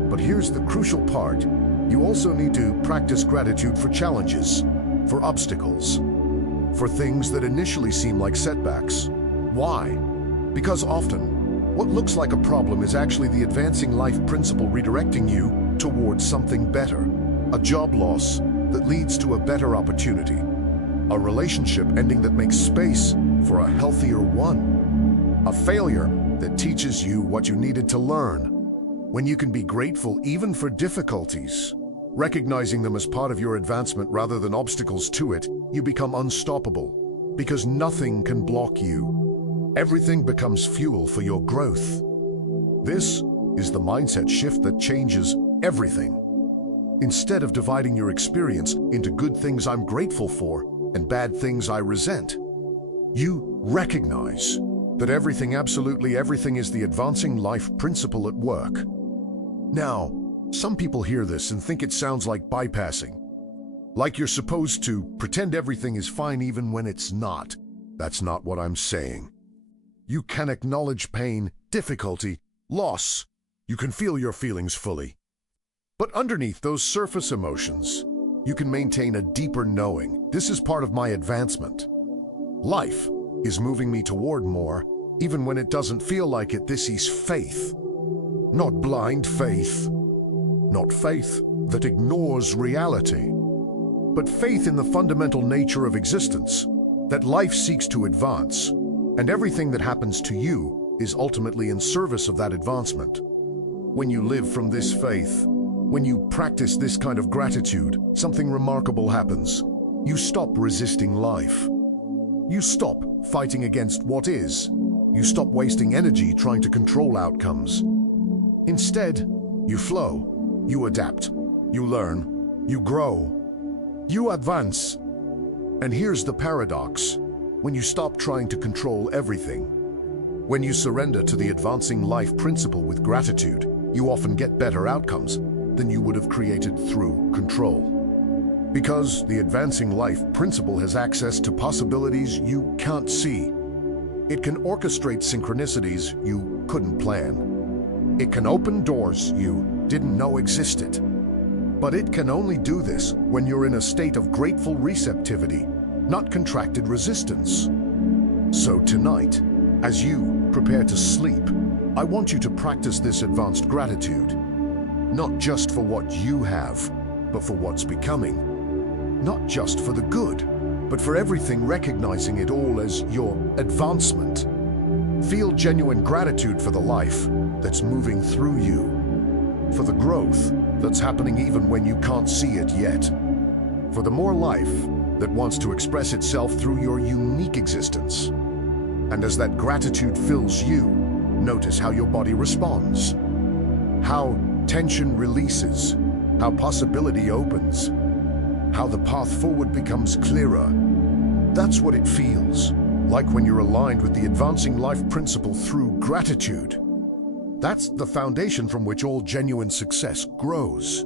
But here's the crucial part. You also need to practice gratitude for challenges, for obstacles, for things that initially seem like setbacks. Why? Because often, what looks like a problem is actually the advancing life principle redirecting you towards something better. A job loss that leads to a better opportunity. A relationship ending that makes space for a healthier one. A failure that teaches you what you needed to learn. When you can be grateful even for difficulties, Recognizing them as part of your advancement rather than obstacles to it, you become unstoppable, because nothing can block you. Everything becomes fuel for your growth. This is the mindset shift that changes everything. Instead of dividing your experience into good things I'm grateful for and bad things I resent, you recognize that everything, absolutely everything, is the advancing life principle at work. Now, some people hear this and think it sounds like bypassing. Like you're supposed to pretend everything is fine even when it's not. That's not what I'm saying. You can acknowledge pain, difficulty, loss. You can feel your feelings fully. But underneath those surface emotions, you can maintain a deeper knowing. This is part of my advancement. Life is moving me toward more, even when it doesn't feel like it. This is faith. Not blind faith. Not faith that ignores reality, but faith in the fundamental nature of existence, that life seeks to advance, and everything that happens to you is ultimately in service of that advancement. When you live from this faith, when you practice this kind of gratitude, something remarkable happens. You stop resisting life. You stop fighting against what is. You stop wasting energy trying to control outcomes. Instead, you flow. You adapt, you learn, you grow, you advance. And here's the paradox. When you stop trying to control everything, when you surrender to the advancing life principle with gratitude, you often get better outcomes than you would have created through control. Because the advancing life principle has access to possibilities you can't see. It can orchestrate synchronicities you couldn't plan. It can open doors you didn't know existed. But it can only do this when you're in a state of grateful receptivity, not contracted resistance. So tonight, as you prepare to sleep, I want you to practice this advanced gratitude, not just for what you have, but for what's becoming. Not just for the good, but for everything, recognizing it all as your advancement. Feel genuine gratitude for the life that's moving through you, for the growth that's happening even when you can't see it yet, for the more life that wants to express itself through your unique existence. And as that gratitude fills you, notice how your body responds, how tension releases, how possibility opens, how the path forward becomes clearer. That's what it feels like when you're aligned with the advancing life principle through gratitude. That's the foundation from which all genuine success grows.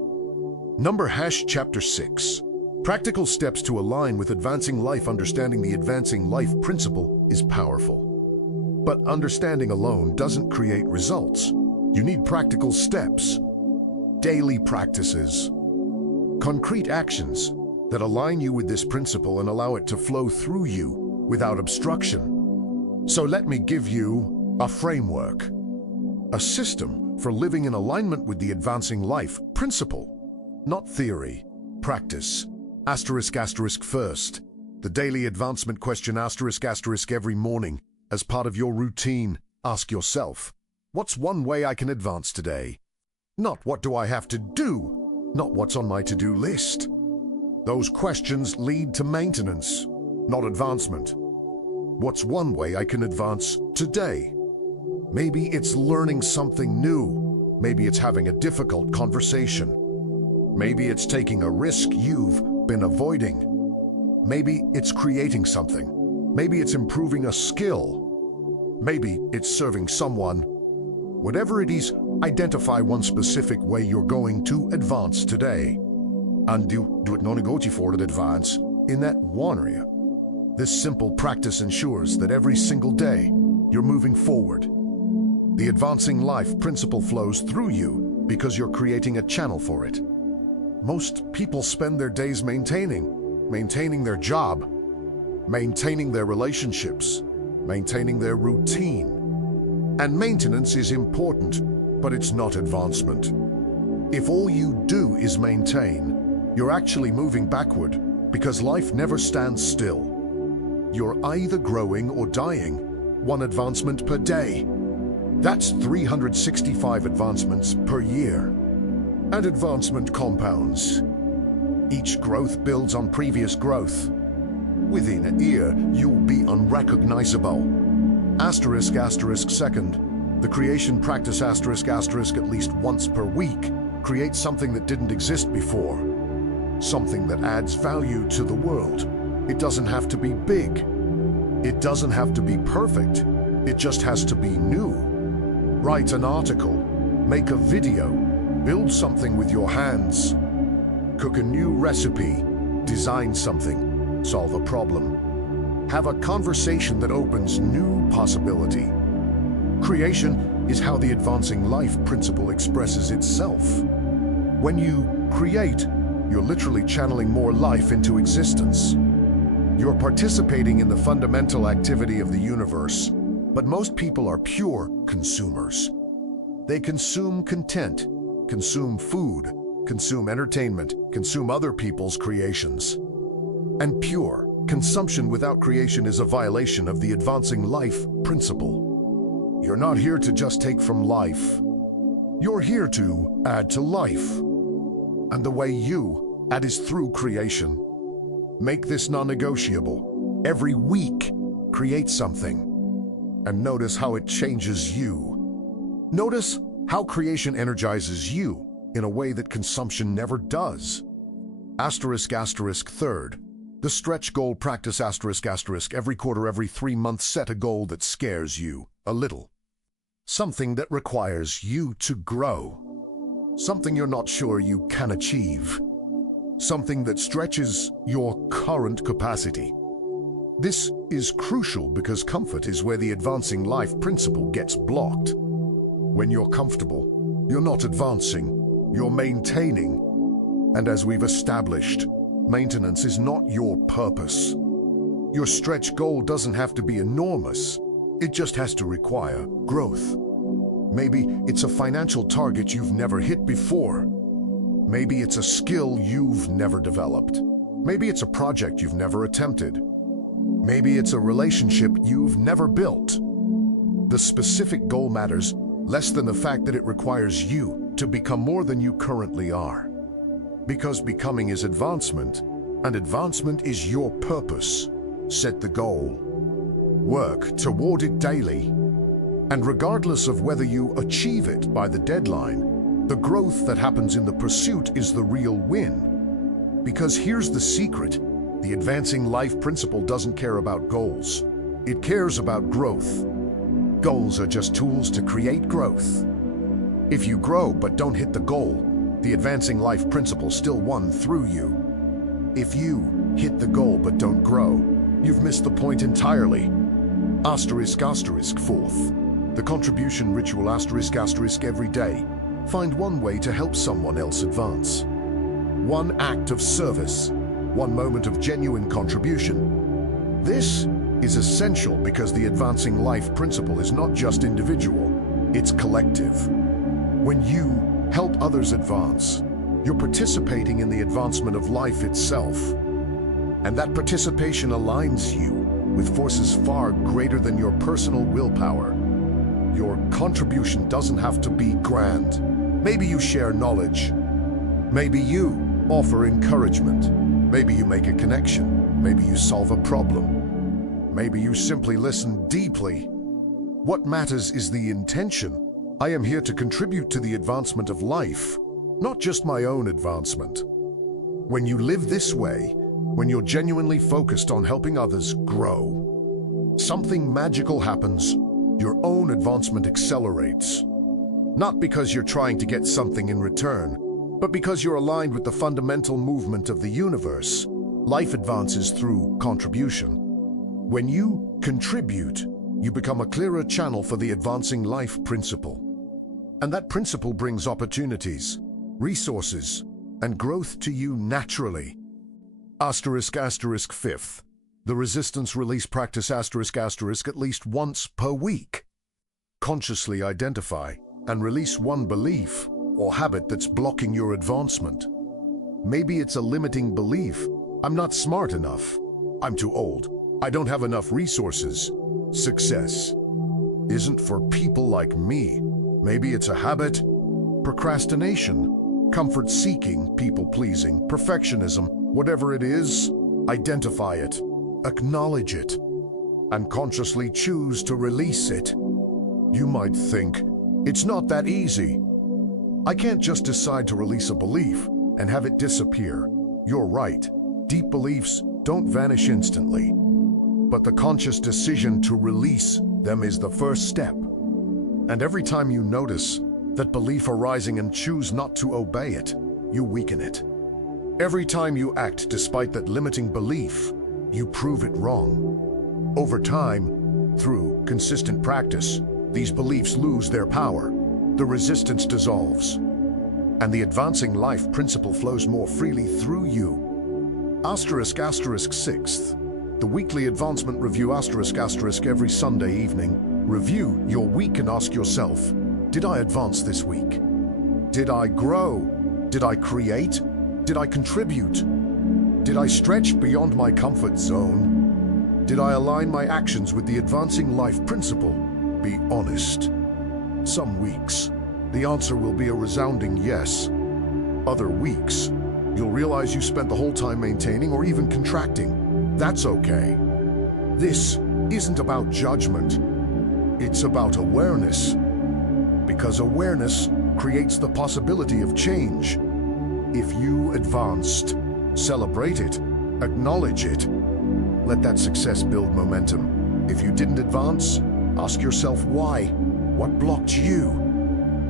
Chapter 6. Practical steps to align with advancing life. Understanding the advancing life principle is powerful. But understanding alone doesn't create results. You need practical steps, daily practices, concrete actions that align you with this principle and allow it to flow through you without obstruction. So let me give you a framework, a system for living in alignment with the advancing life principle. Not theory, practice. Asterisk, asterisk first. The daily advancement question, asterisk, asterisk, every morning. As part of your routine, ask yourself, what's one way I can advance today? Not what do I have to do, not what's on my to-do list. Those questions lead to maintenance, not advancement. What's one way I can advance today? Maybe it's learning something new. Maybe it's having a difficult conversation. Maybe it's taking a risk you've been avoiding. Maybe it's creating something. Maybe it's improving a skill. Maybe it's serving someone. Whatever it is, identify one specific way you're going to advance today. And do it non-negotiable for to advance in that one area. This simple practice ensures that every single day you're moving forward. The advancing life principle flows through you because you're creating a channel for it. Most people spend their days maintaining their job, maintaining their relationships, maintaining their routine. And maintenance is important, but it's not advancement. If all you do is maintain, you're actually moving backward because life never stands still. You're either growing or dying, one advancement per day. That's 365 advancements per year. and advancement compounds. Each growth builds on previous growth. Within a year, you'll be unrecognizable. Asterisk, asterisk, second. The creation practice asterisk, asterisk at least once per week. Create something that didn't exist before. Something that adds value to the world. It doesn't have to be big. It doesn't have to be perfect. It just has to be new. Write an article. Make a video. Build something with your hands. Cook a new recipe. Design something. Solve a problem. Have a conversation that opens new possibility. Creation is how the advancing life principle expresses itself. When you create, you're literally channeling more life into existence. You're participating in the fundamental activity of the universe, but most people are pure consumers. They consume content, consume food, consume entertainment, consume other people's creations. And pure consumption without creation is a violation of the advancing life principle. You're not here to just take from life. You're here to add to life. And the way you add is through creation. Make this non-negotiable. Every week, create something. And notice how it changes you. Notice how creation energizes you in a way that consumption never does. Asterisk, asterisk, third. The stretch goal practice asterisk, asterisk, every quarter, every 3 months, set a goal that scares you a little. Something that requires you to grow. Something you're not sure you can achieve. Something that stretches your current capacity. This is crucial because comfort is where the advancing life principle gets blocked. When you're comfortable, you're not advancing, you're maintaining. And as we've established, maintenance is not your purpose. Your stretch goal doesn't have to be enormous. It just has to require growth. Maybe it's a financial target you've never hit before. Maybe it's a skill you've never developed. Maybe it's a project you've never attempted. Maybe it's a relationship you've never built. The specific goal matters less than the fact that it requires you to become more than you currently are. Because becoming is advancement, and advancement is your purpose. Set the goal. Work toward it daily. And regardless of whether you achieve it by the deadline, the growth that happens in the pursuit is the real win. Because here's the secret. The advancing life principle doesn't care about goals. It cares about growth. Goals are just tools to create growth. If you grow but don't hit the goal, the advancing life principle still won through you. If you hit the goal but don't grow, you've missed the point entirely. Asterisk, asterisk, fourth. The contribution ritual asterisk, asterisk every day. Find one way to help someone else advance. One act of service. One moment of genuine contribution. This is essential because the advancing life principle is not just individual, it's collective. When you help others advance, you're participating in the advancement of life itself. And that participation aligns you with forces far greater than your personal willpower. Your contribution doesn't have to be grand. Maybe you share knowledge. Maybe you offer encouragement. Maybe you make a connection. Maybe you solve a problem. Maybe you simply listen deeply. What matters is the intention. I am here to contribute to the advancement of life, not just my own advancement. When you live this way, when you're genuinely focused on helping others grow, something magical happens. Your own advancement accelerates. Not because you're trying to get something in return, but because you're aligned with the fundamental movement of the universe. Life advances through contribution. When you contribute, you become a clearer channel for the advancing life principle. And that principle brings opportunities, resources, and growth to you naturally. Asterisk, asterisk, fifth. The resistance release practice asterisk, asterisk at least once per week. Consciously identify and release one belief or habit that's blocking your advancement. Maybe it's a limiting belief. I'm not smart enough. I'm too old. I don't have enough resources. Success isn't for people like me. Maybe it's a habit, procrastination, Comfort-seeking, people-pleasing, perfectionism, whatever it is, identify it, acknowledge it, and consciously choose to release it. You might think, it's not that easy. I can't just decide to release a belief and have it disappear. You're right. Deep beliefs don't vanish instantly. But the conscious decision to release them is the first step. And every time you notice that belief arising and choose not to obey it, you weaken it. Every time you act despite that limiting belief, you prove it wrong. Over time, through consistent practice, these beliefs lose their power, the resistance dissolves, and the advancing life principle flows more freely through you. **6th. The weekly advancement review *** every Sunday evening. Review your week and ask yourself, did I advance this week? Did I grow? Did I create? Did I contribute? Did I stretch beyond my comfort zone? Did I align my actions with the advancing life principle? Be honest. Some weeks, the answer will be a resounding yes. Other weeks, you'll realize you spent the whole time maintaining or even contracting. That's okay. This isn't about judgment. It's about awareness. Because awareness creates the possibility of change. If you advanced, celebrate it, acknowledge it. Let that success build momentum. If you didn't advance, ask yourself why. What blocked you?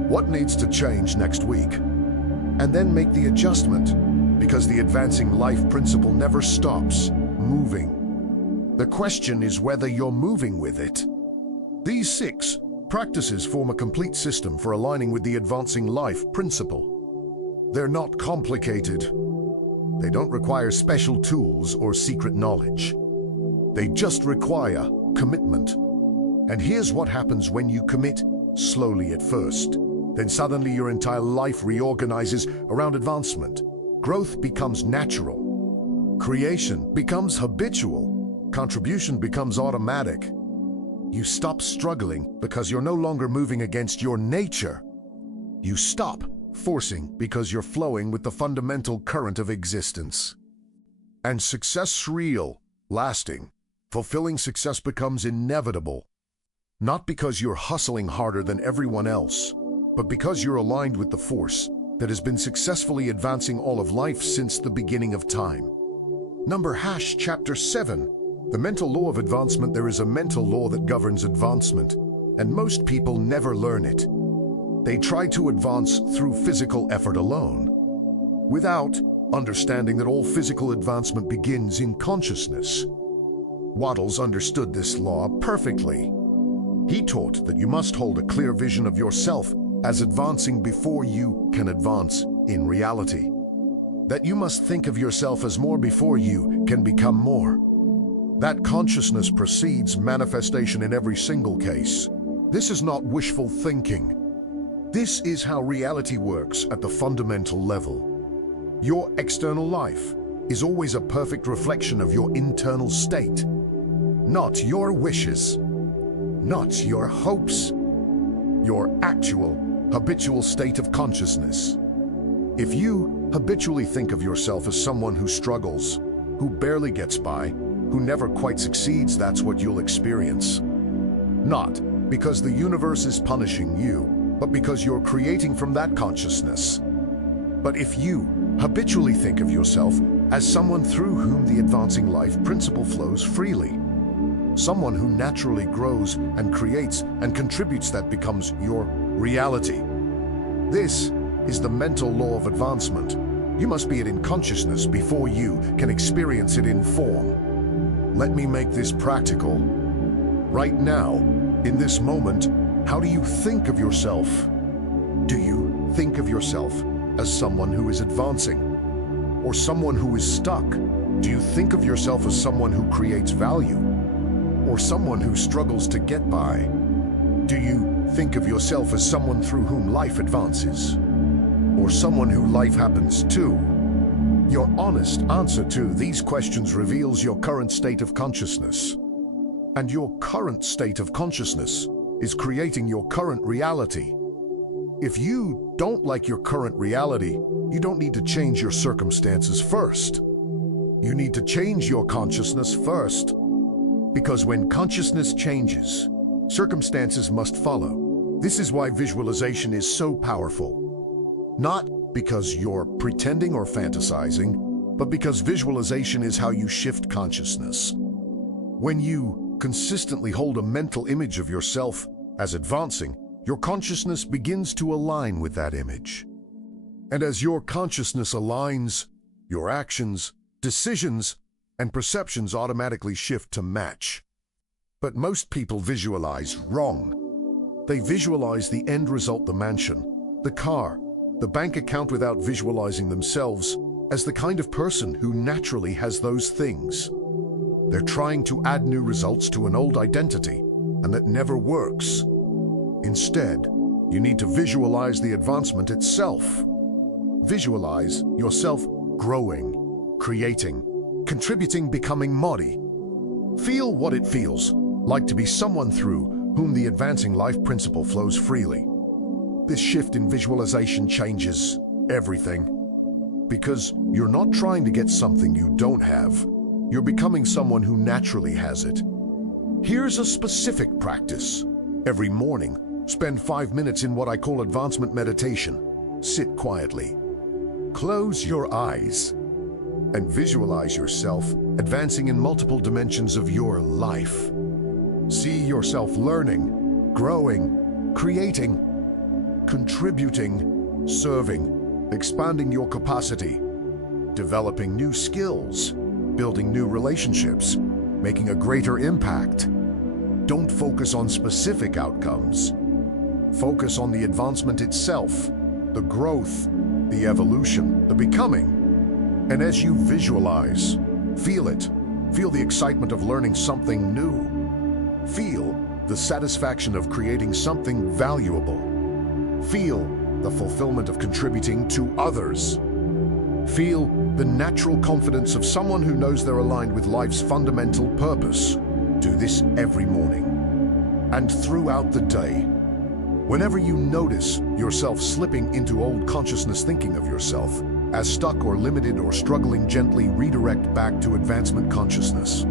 What needs to change next week? And then make the adjustment, because the advancing life principle never stops moving. The question is whether you're moving with it. These 6 practices form a complete system for aligning with the advancing life principle. They're not complicated. They don't require special tools or secret knowledge. They just require commitment. And here's what happens when you commit slowly at first. Then suddenly your entire life reorganizes around advancement. Growth becomes natural. Creation becomes habitual. Contribution becomes automatic. You stop struggling because you're no longer moving against your nature. You stop forcing because you're flowing with the fundamental current of existence. And success real, lasting, fulfilling success becomes inevitable. Not because you're hustling harder than everyone else, but because you're aligned with the force that has been successfully advancing all of life since the beginning of time. Chapter 7. The mental law of advancement. There is a mental law that governs advancement, and most people never learn it. They try to advance through physical effort alone, without understanding that all physical advancement begins in consciousness. Wattles understood this law perfectly. He taught that you must hold a clear vision of yourself as advancing before you can advance in reality. That you must think of yourself as more before you can become more. That consciousness precedes manifestation in every single case. This is not wishful thinking. This is how reality works at the fundamental level. Your external life is always a perfect reflection of your internal state. Not your wishes, not your hopes, your actual, habitual state of consciousness. If you habitually think of yourself as someone who struggles, who barely gets by, who never quite succeeds, that's what you'll experience. Not because the universe is punishing you, but because you're creating from that consciousness. But if you habitually think of yourself as someone through whom the advancing life principle flows freely, someone who naturally grows and creates and contributes, that becomes your reality. This is the mental law of advancement. You must be it in consciousness before you can experience it in form. Let me make this practical. Right now, in this moment, how do you think of yourself? Do you think of yourself as someone who is advancing, or someone who is stuck? Do you think of yourself as someone who creates value, or someone who struggles to get by? Do you think of yourself as someone through whom life advances, or someone who life happens to? Your honest answer to these questions reveals your current state of consciousness. And your current state of consciousness is creating your current reality. If you don't like your current reality, you don't need to change your circumstances first. You need to change your consciousness first. Because when consciousness changes, circumstances must follow. This is why visualization is so powerful. Not because you're pretending or fantasizing, but because visualization is how you shift consciousness. When you consistently hold a mental image of yourself as advancing, your consciousness begins to align with that image. And as your consciousness aligns, your actions, decisions, and perceptions automatically shift to match. But most people visualize wrong. They visualize the end result, the mansion, the car, the bank account, without visualizing themselves as the kind of person who naturally has those things. They're trying to add new results to an old identity, and that never works. Instead, you need to visualize the advancement itself. Visualize yourself growing, creating, contributing, becoming Modi. Feel what it feels like to be someone through whom the advancing life principle flows freely. This shift in visualization changes everything. Because you're not trying to get something you don't have. You're becoming someone who naturally has it. Here's a specific practice. Every morning, spend 5 minutes in what I call advancement meditation. Sit quietly. Close your eyes and visualize yourself advancing in multiple dimensions of your life. See yourself learning, growing, creating, contributing, serving, expanding your capacity, developing new skills, building new relationships, making a greater impact. Don't focus on specific outcomes. Focus on the advancement itself, the growth, the evolution, the becoming. And as you visualize, feel it. Feel the excitement of learning something new. Feel the satisfaction of creating something valuable. Feel the fulfillment of contributing to others. Feel the natural confidence of someone who knows they're aligned with life's fundamental purpose. Do this every morning and throughout the day. Whenever you notice yourself slipping into old consciousness thinking of yourself as stuck or limited or struggling, gently redirect back to advancement consciousness.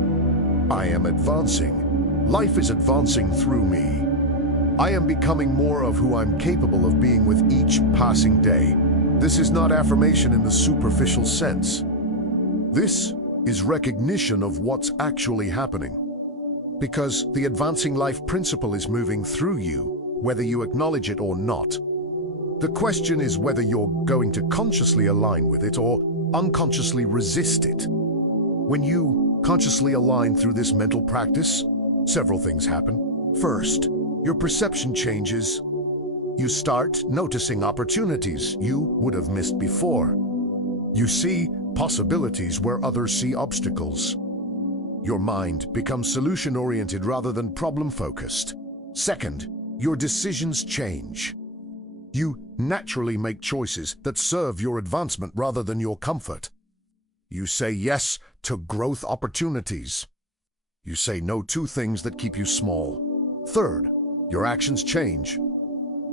I am advancing. Life is advancing through me. I am becoming more of who I'm capable of being with each passing day. This is not affirmation in the superficial sense. This is recognition of what's actually happening. Because the advancing life principle is moving through you, whether you acknowledge it or not. The question is whether you're going to consciously align with it or unconsciously resist it. When you consciously align through this mental practice, several things happen. First, your perception changes. You start noticing opportunities you would have missed before. You see possibilities where others see obstacles. Your mind becomes solution-oriented rather than problem-focused. Second, your decisions change. You naturally make choices that serve your advancement rather than your comfort. You say yes to growth opportunities. You say no to things that keep you small. Third, your actions change.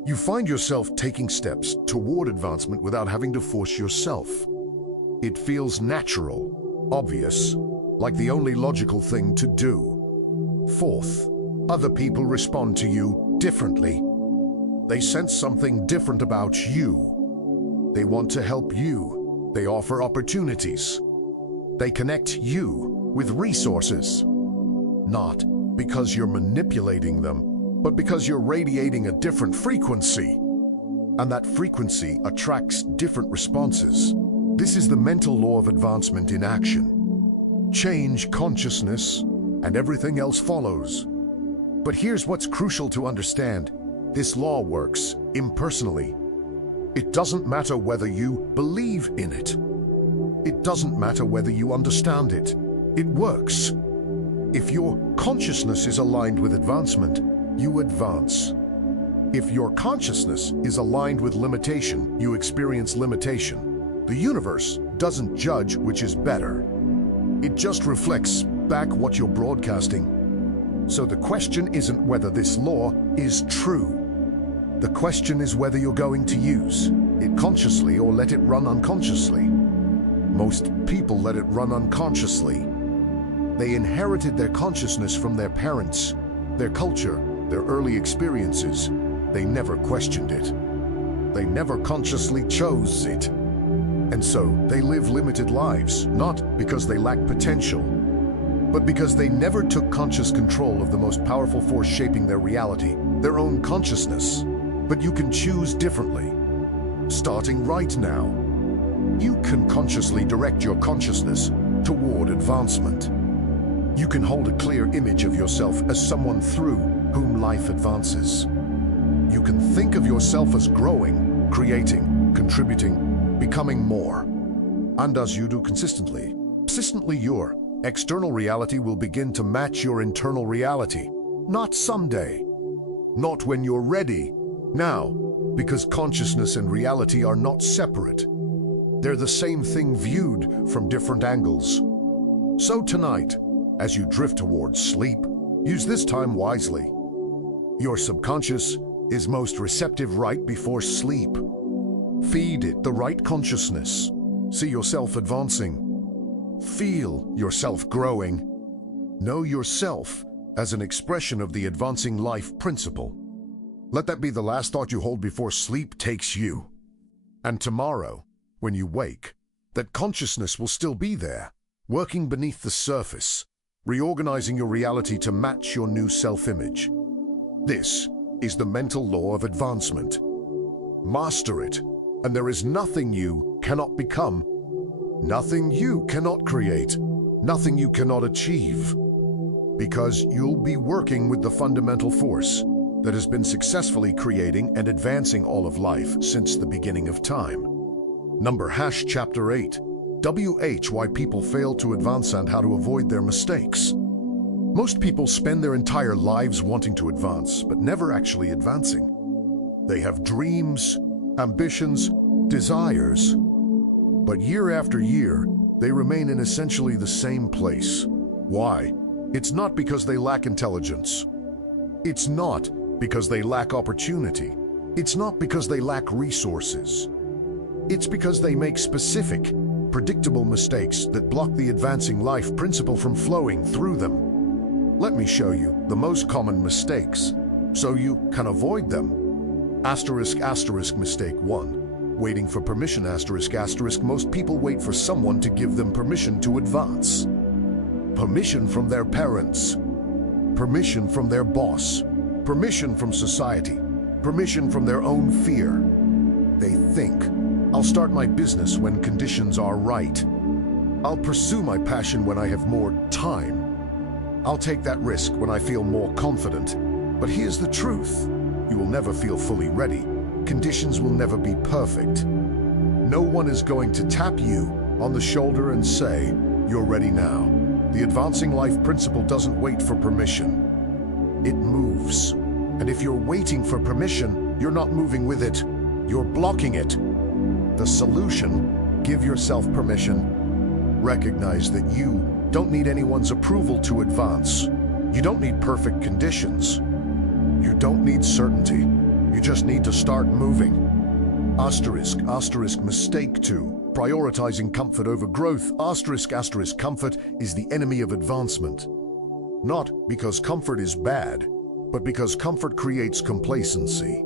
You find yourself taking steps toward advancement without having to force yourself. It feels natural, obvious, like the only logical thing to do. Fourth, other people respond to you differently. They sense something different about you. They want to help you. They offer opportunities. They connect you with resources. Not because you're manipulating them, but because you're radiating a different frequency. And that frequency attracts different responses. This is the mental law of advancement in action. Change consciousness, and everything else follows. But here's what's crucial to understand. This law works impersonally. It doesn't matter whether you believe in it. It doesn't matter whether you understand it. It works. If your consciousness is aligned with advancement, you advance. If your consciousness is aligned with limitation, you experience limitation. The universe doesn't judge which is better. It just reflects back what you're broadcasting. So the question isn't whether this law is true. The question is whether you're going to use it consciously or let it run unconsciously. Most people let it run unconsciously. They inherited their consciousness from their parents, their culture, their early experiences. They never questioned it. They never consciously chose it. And so they live limited lives, not because they lack potential, but because they never took conscious control of the most powerful force shaping their reality, their own consciousness. But you can choose differently. Starting right now, you can consciously direct your consciousness toward advancement. You can hold a clear image of yourself as someone through whom life advances. You can think of yourself as growing, creating, contributing, becoming more. And as you do consistently, your external reality will begin to match your internal reality. Not someday. Not when you're ready. Now, because consciousness and reality are not separate. They're the same thing viewed from different angles. So tonight, as you drift towards sleep, use this time wisely. Your subconscious is most receptive right before sleep. Feed it the right consciousness. See yourself advancing. Feel yourself growing. Know yourself as an expression of the advancing life principle. Let that be the last thought you hold before sleep takes you. And tomorrow, when you wake, that consciousness will still be there, working beneath the surface, reorganizing your reality to match your new self-image. This is the mental law of advancement. Master it, and there is nothing you cannot become, nothing you cannot create, nothing you cannot achieve, because you'll be working with the fundamental force that has been successfully creating and advancing all of life since the beginning of time. Number Chapter 8. WH Why People Fail to Advance and How to Avoid Their Mistakes. Most people spend their entire lives wanting to advance, but never actually advancing. They have dreams, ambitions, desires, but year after year, they remain in essentially the same place. Why? It's not because they lack intelligence. It's not because they lack opportunity. It's not because they lack resources. It's because they make specific, predictable mistakes that block the advancing life principle from flowing through them. Let me show you the most common mistakes so you can avoid them. Mistake 1. Waiting for permission. Most people wait for someone to give them permission to advance. Permission from their parents. Permission from their boss. Permission from society. Permission from their own fear. They think, I'll start my business when conditions are right. I'll pursue my passion when I have more time. I'll take that risk when I feel more confident. But here's the truth. You will never feel fully ready. Conditions will never be perfect. No one is going to tap you on the shoulder and say, you're ready now. The advancing life principle doesn't wait for permission. It moves. And if you're waiting for permission, you're not moving with it. You're blocking it. The solution: give yourself permission. Recognize that you don't need anyone's approval to advance. You don't need perfect conditions. You don't need certainty. You just need to start moving. Mistake 2. Prioritizing comfort over growth. Comfort is the enemy of advancement. Not because comfort is bad, but because comfort creates complacency.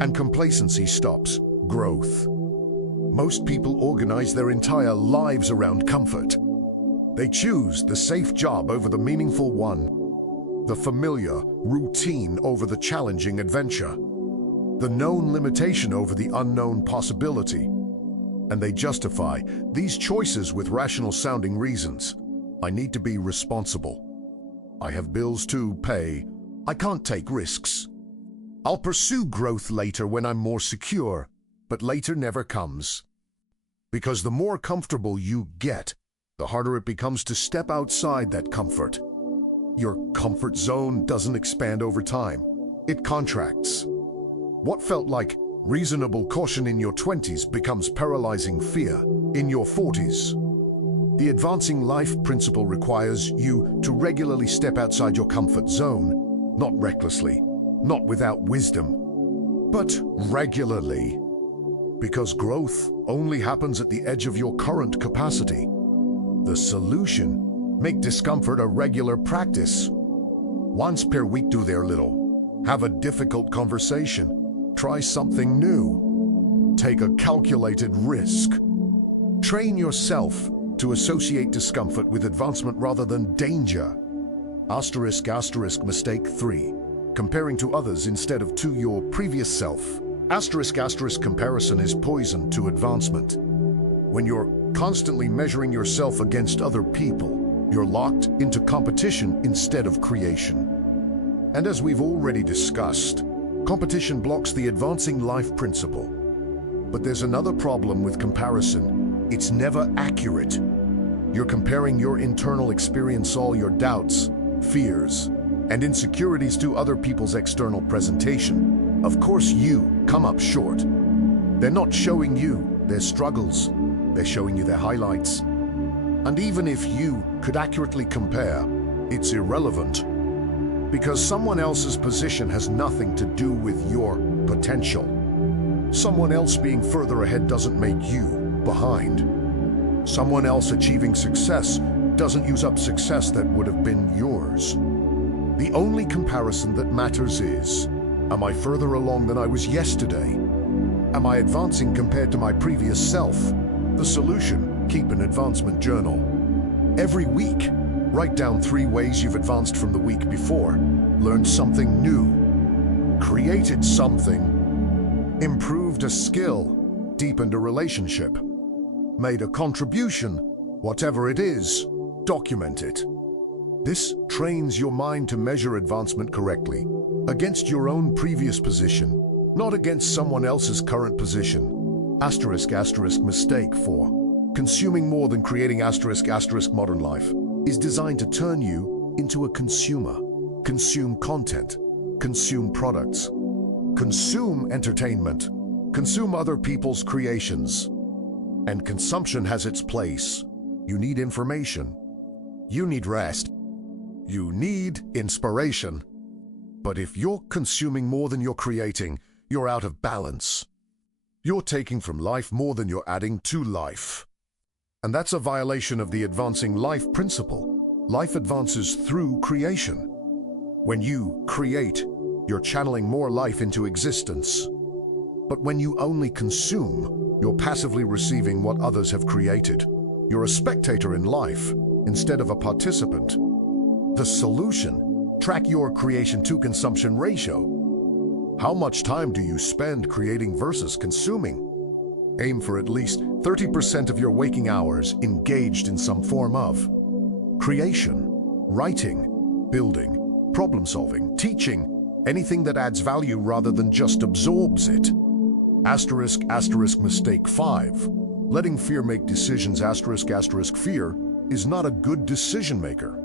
And complacency stops growth. Most people organize their entire lives around comfort. They choose the safe job over the meaningful one, the familiar routine over the challenging adventure, the known limitation over the unknown possibility. And they justify these choices with rational-sounding reasons. I need to be responsible. I have bills to pay. I can't take risks. I'll pursue growth later when I'm more secure, but later never comes. Because the more comfortable you get, the harder it becomes to step outside that comfort. Your comfort zone doesn't expand over time. It contracts. What felt like reasonable caution in your 20s becomes paralyzing fear in your 40s. The advancing life principle requires you to regularly step outside your comfort zone, not recklessly, not without wisdom, but regularly. Because growth only happens at the edge of your current capacity. The solution: make discomfort a regular practice. Once per week, do their little. Have a difficult conversation. Try something new. Take a calculated risk. Train yourself to associate discomfort with advancement rather than danger. Asterisk, asterisk, mistake 3. Comparing to others instead of to your previous self. Asterisk, asterisk, comparison is poison to advancement. When you're constantly measuring yourself against other people, you're locked into competition instead of creation. And as we've already discussed, competition blocks the advancing life principle. But there's another problem with comparison: it's never accurate. You're comparing your internal experience, all your doubts, fears, and insecurities to other people's external presentation. Of course, you come up short. They're not showing you their struggles, they're showing you their highlights. And even if you could accurately compare, it's irrelevant, because someone else's position has nothing to do with your potential. Someone else being further ahead doesn't make you behind. Someone else achieving success doesn't use up success that would have been yours. The only comparison that matters is, am I further along than I was yesterday? Am I advancing compared to my previous self? The solution: keep an advancement journal. Every week, write down 3 ways you've advanced from the week before, learned something new, created something, improved a skill, deepened a relationship, made a contribution. Whatever it is, document it. This trains your mind to measure advancement correctly, against your own previous position, not against someone else's current position. Asterisk, asterisk, mistake 4. Consuming more than creating. Asterisk, asterisk, modern life is designed to turn you into a consumer. Consume content, consume products, consume entertainment, consume other people's creations. And consumption has its place. You need information. You need rest. You need inspiration. But if you're consuming more than you're creating, you're out of balance. You're taking from life more than you're adding to life. And that's a violation of the advancing life principle. Life advances through creation. When you create, you're channeling more life into existence. But when you only consume, you're passively receiving what others have created. You're a spectator in life instead of a participant. The solution: track your creation to consumption ratio. How much time do you spend creating versus consuming? Aim for at least 30% of your waking hours engaged in some form of creation, writing, building, problem solving, teaching, anything that adds value rather than just absorbs it. Asterisk, asterisk, mistake 5. Letting fear make decisions. Asterisk, asterisk, fear is not a good decision maker.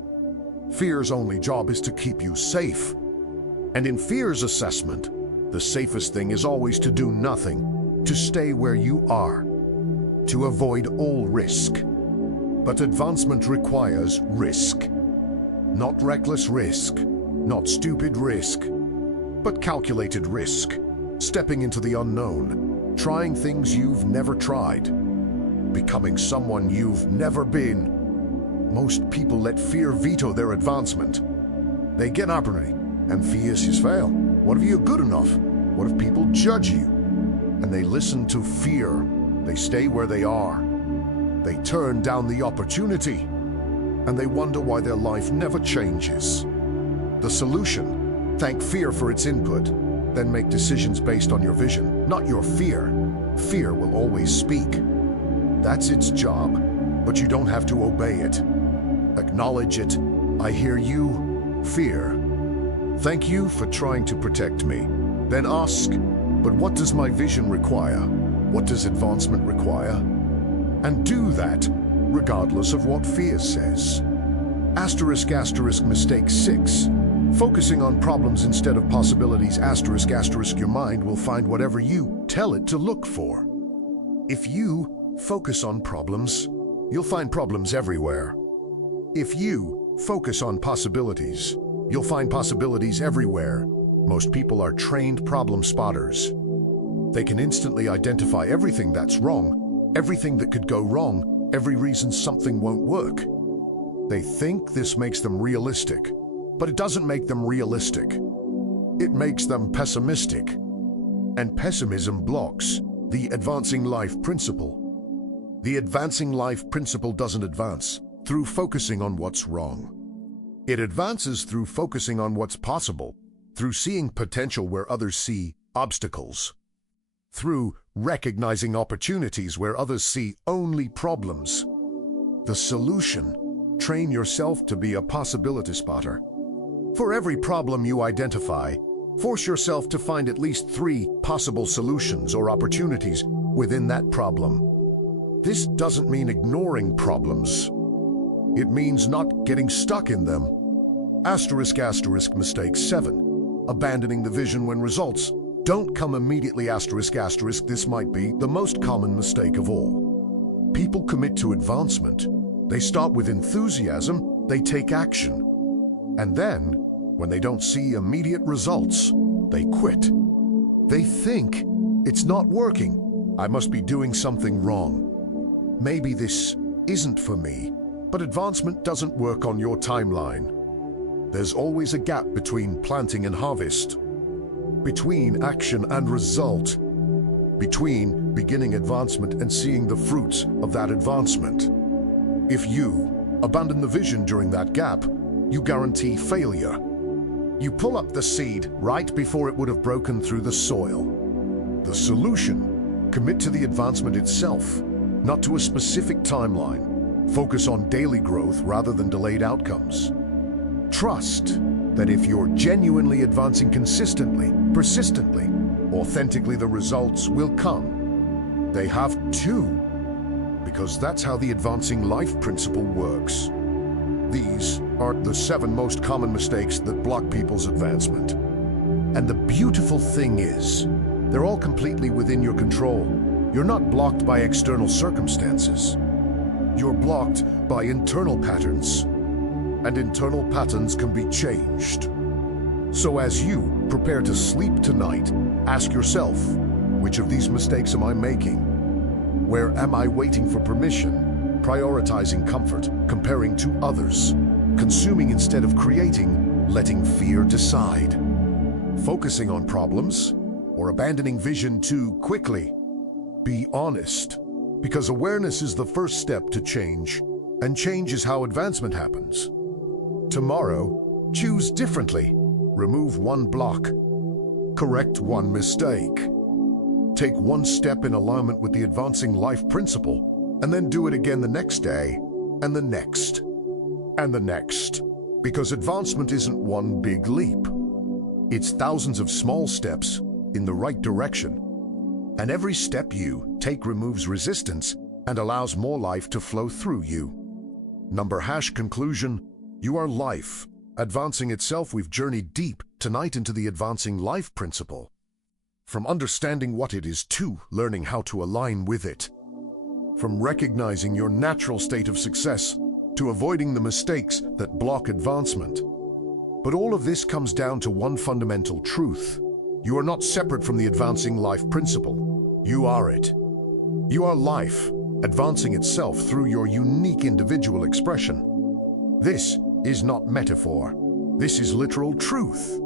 Fear's only job is to keep you safe. And in fear's assessment, the safest thing is always to do nothing, to stay where you are, to avoid all risk. But advancement requires risk. Not reckless risk, not stupid risk, but calculated risk. Stepping into the unknown, trying things you've never tried, becoming someone you've never been. Most people let fear veto their advancement. They get opportunity, and fears is fail. What if you're good enough? What if people judge you? And they listen to fear. They stay where they are. They turn down the opportunity, and they wonder why their life never changes. The solution: thank fear for its input, then make decisions based on your vision, not your fear. Fear will always speak. That's its job, but you don't have to obey it. Acknowledge it. I hear you, fear. Thank you for trying to protect me. Then ask, but what does my vision require? What does advancement require? And do that, regardless of what fear says. Asterisk, asterisk, mistake 6. Focusing on problems instead of possibilities. Asterisk, asterisk, your mind will find whatever you tell it to look for. If you focus on problems, you'll find problems everywhere. If you focus on possibilities, you'll find possibilities everywhere. Most people are trained problem spotters. They can instantly identify everything that's wrong, everything that could go wrong, every reason something won't work. They think this makes them realistic, but it doesn't make them realistic. It makes them pessimistic. And pessimism blocks the advancing life principle. The advancing life principle doesn't advance through focusing on what's wrong. It advances through focusing on what's possible, through seeing potential where others see obstacles, through recognizing opportunities where others see only problems. The solution: train yourself to be a possibility spotter. For every problem you identify, force yourself to find at least 3 possible solutions or opportunities within that problem. This doesn't mean ignoring problems. It means not getting stuck in them. Mistake 7. Abandoning the vision when results don't come immediately. This might be the most common mistake of all. People commit to advancement. They start with enthusiasm, they take action. And then, when they don't see immediate results, they quit. They think, it's not working. I must be doing something wrong. Maybe this isn't for me. But advancement doesn't work on your timeline. There's always a gap between planting and harvest, between action and result, between beginning advancement and seeing the fruits of that advancement. If you abandon the vision during that gap, you guarantee failure. You pull up the seed right before it would have broken through the soil. The solution: commit to the advancement itself, not to a specific timeline. Focus on daily growth rather than delayed outcomes. Trust that if you're genuinely advancing consistently, persistently, authentically, the results will come. They have to, because that's how the advancing life principle works. These are the 7 most common mistakes that block people's advancement. And the beautiful thing is, they're all completely within your control. You're not blocked by external circumstances. You're blocked by internal patterns, and internal patterns can be changed. So as you prepare to sleep tonight, ask yourself, which of these mistakes am I making? Where am I waiting for permission, prioritizing comfort, comparing to others, consuming instead of creating, letting fear decide, focusing on problems, or abandoning vision too quickly? Be honest. Because awareness is the first step to change, and change is how advancement happens. Tomorrow, choose differently. Remove 1 block. Correct 1 mistake. Take 1 step in alignment with the advancing life principle, and then do it again the next day, and the next, and the next. Because advancement isn't 1 big leap. It's thousands of small steps in the right direction. And every step you take removes resistance and allows more life to flow through you. Conclusion: you are life. Advancing itself, we've journeyed deep tonight into the advancing life principle. From understanding what it is to learning how to align with it. From recognizing your natural state of success to avoiding the mistakes that block advancement. But all of this comes down to one fundamental truth. You are not separate from the advancing life principle. You are it. You are life, advancing itself through your unique individual expression. This is not metaphor. This is literal truth.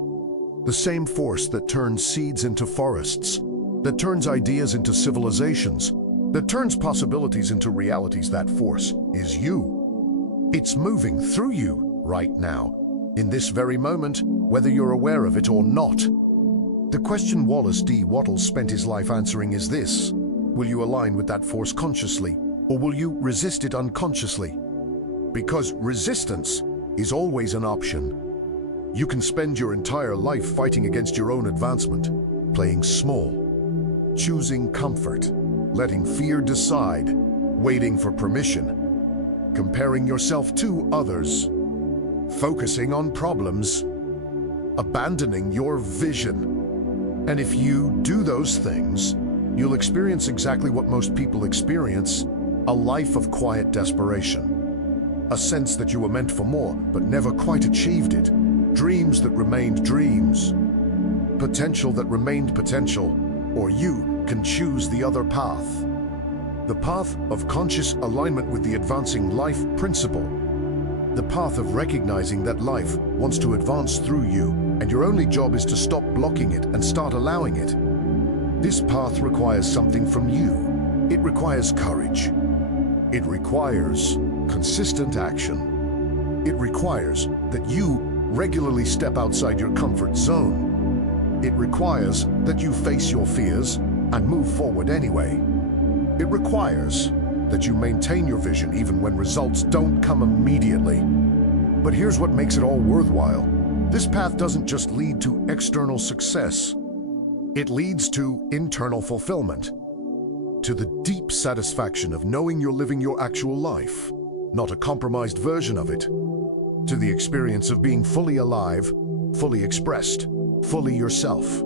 The same force that turns seeds into forests, that turns ideas into civilizations, that turns possibilities into realities, that force is you. It's moving through you right now, in this very moment, whether you're aware of it or not. The question Wallace D. Wattles spent his life answering is this: will you align with that force consciously, or will you resist it unconsciously? Because resistance is always an option. You can spend your entire life fighting against your own advancement, playing small, choosing comfort, letting fear decide, waiting for permission, comparing yourself to others, focusing on problems, abandoning your vision. And if you do those things, you'll experience exactly what most people experience: a life of quiet desperation. A sense that you were meant for more, but never quite achieved it. Dreams that remained dreams. potential that remained potential, or you can choose the other path. The path of conscious alignment with the advancing life principle. The path of recognizing that life wants to advance through you, and your only job is to stop blocking it and start allowing it. This path requires something from you. It requires courage. It requires consistent action. It requires that you regularly step outside your comfort zone. It requires that you face your fears and move forward anyway. It requires that you maintain your vision even when results don't come immediately. But here's what makes it all worthwhile. This path doesn't just lead to external success. It leads to internal fulfillment, to the deep satisfaction of knowing you're living your actual life, not a compromised version of it, to the experience of being fully alive, fully expressed, fully yourself.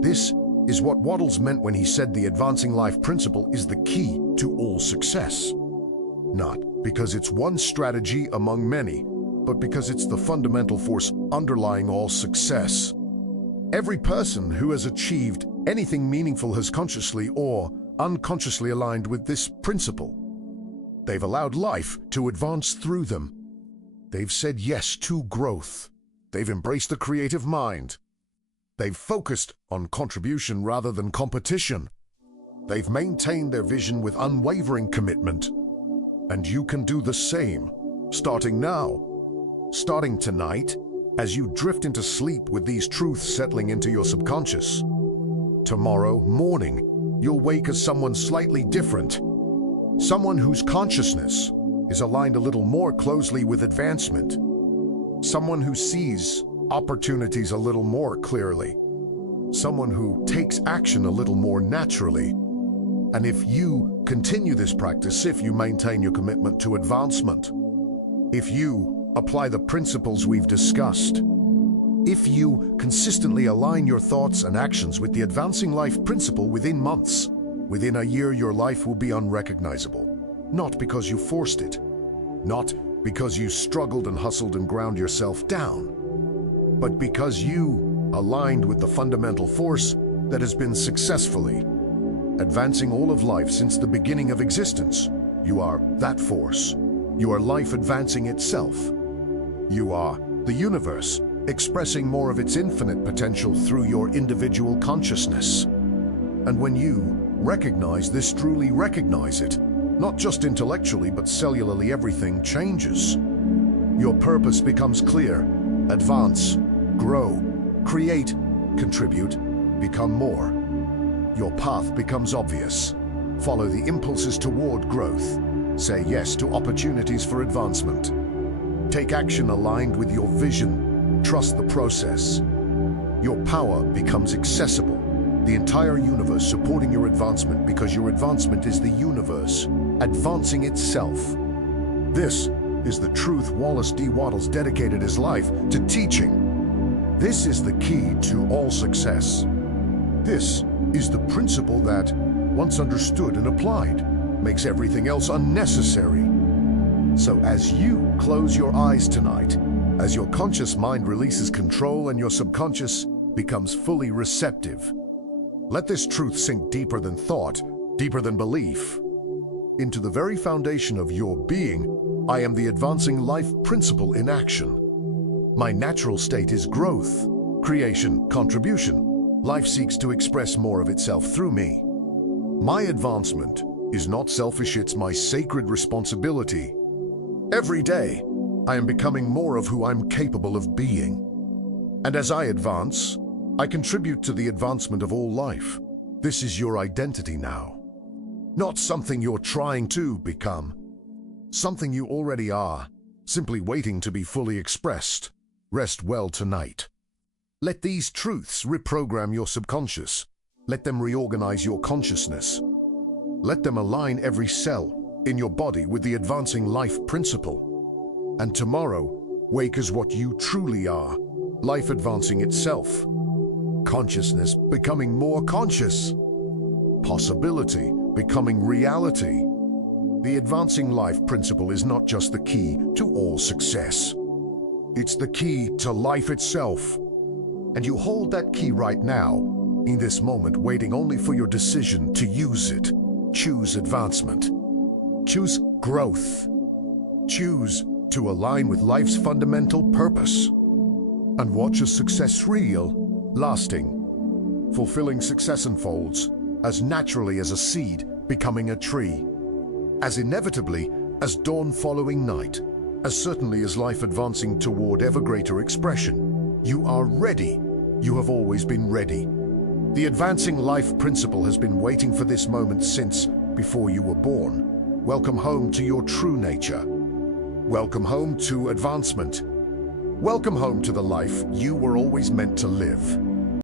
This is what Wattles meant when he said the advancing life principle is the key to all success. Not because it's one strategy among many, but because it's the fundamental force underlying all success. Every person who has achieved anything meaningful has consciously or unconsciously aligned with this principle. They've allowed life to advance through them. They've said yes to growth. They've embraced the creative mind. They've focused on contribution rather than competition. They've maintained their vision with unwavering commitment. And you can do the same, starting now, starting tonight, as you drift into sleep with these truths settling into your subconscious. Tomorrow morning, you'll wake as someone slightly different, someone whose consciousness is aligned a little more closely with advancement, someone who sees opportunities a little more clearly, someone who takes action a little more naturally. And if you continue this practice, if you maintain your commitment to advancement, if you apply the principles we've discussed, if you consistently align your thoughts and actions with the advancing life principle within months, within a year your life will be unrecognizable. Not because you forced it, not because you struggled and hustled and ground yourself down, but because you aligned with the fundamental force that has been successfully advancing all of life since the beginning of existence. You are that force. You are life advancing itself. You are the universe expressing more of its infinite potential through your individual consciousness. And when you recognize this, truly recognize it, not just intellectually but cellularly, everything changes. Your purpose becomes clear. Advance, grow, create, contribute, become more. Your path becomes obvious. Follow the impulses toward growth. Say yes to opportunities for advancement. Take action aligned with your vision. Trust the process. Your power becomes accessible. The entire universe supporting your advancement, because your advancement is the universe advancing itself. This is the truth Wallace D. Wattles dedicated his life to teaching. This is the key to all success. This is the principle that, once understood and applied, makes everything else unnecessary. So as you close your eyes tonight, as your conscious mind releases control and your subconscious becomes fully receptive, let this truth sink deeper than thought, deeper than belief. Into the very foundation of your being, I am the advancing life principle in action. My natural state is growth, creation, contribution. Life seeks to express more of itself through me. My advancement is not selfish, it's my sacred responsibility. Every day, I am becoming more of who I'm capable of being. And as I advance, I contribute to the advancement of all life. This is your identity now. Not something you're trying to become. Something you already are, simply waiting to be fully expressed. Rest well tonight. Let these truths reprogram your subconscious. Let them reorganize your consciousness. Let them align every cell in your body with the advancing life principle. And tomorrow, wake as what you truly are, life advancing itself. Consciousness becoming more conscious. Possibility becoming reality. The advancing life principle is not just the key to all success. It's the key to life itself. And you hold that key right now, in this moment, waiting only for your decision to use it. Choose advancement. Choose growth. Choose to align with life's fundamental purpose. And watch as success real, lasting, fulfilling success unfolds as naturally as a seed becoming a tree, as inevitably as dawn following night, as certainly as life advancing toward ever greater expression. You are ready. You have always been ready. The advancing life principle has been waiting for this moment since before you were born. Welcome home to your true nature. Welcome home to advancement. Welcome home to the life you were always meant to live.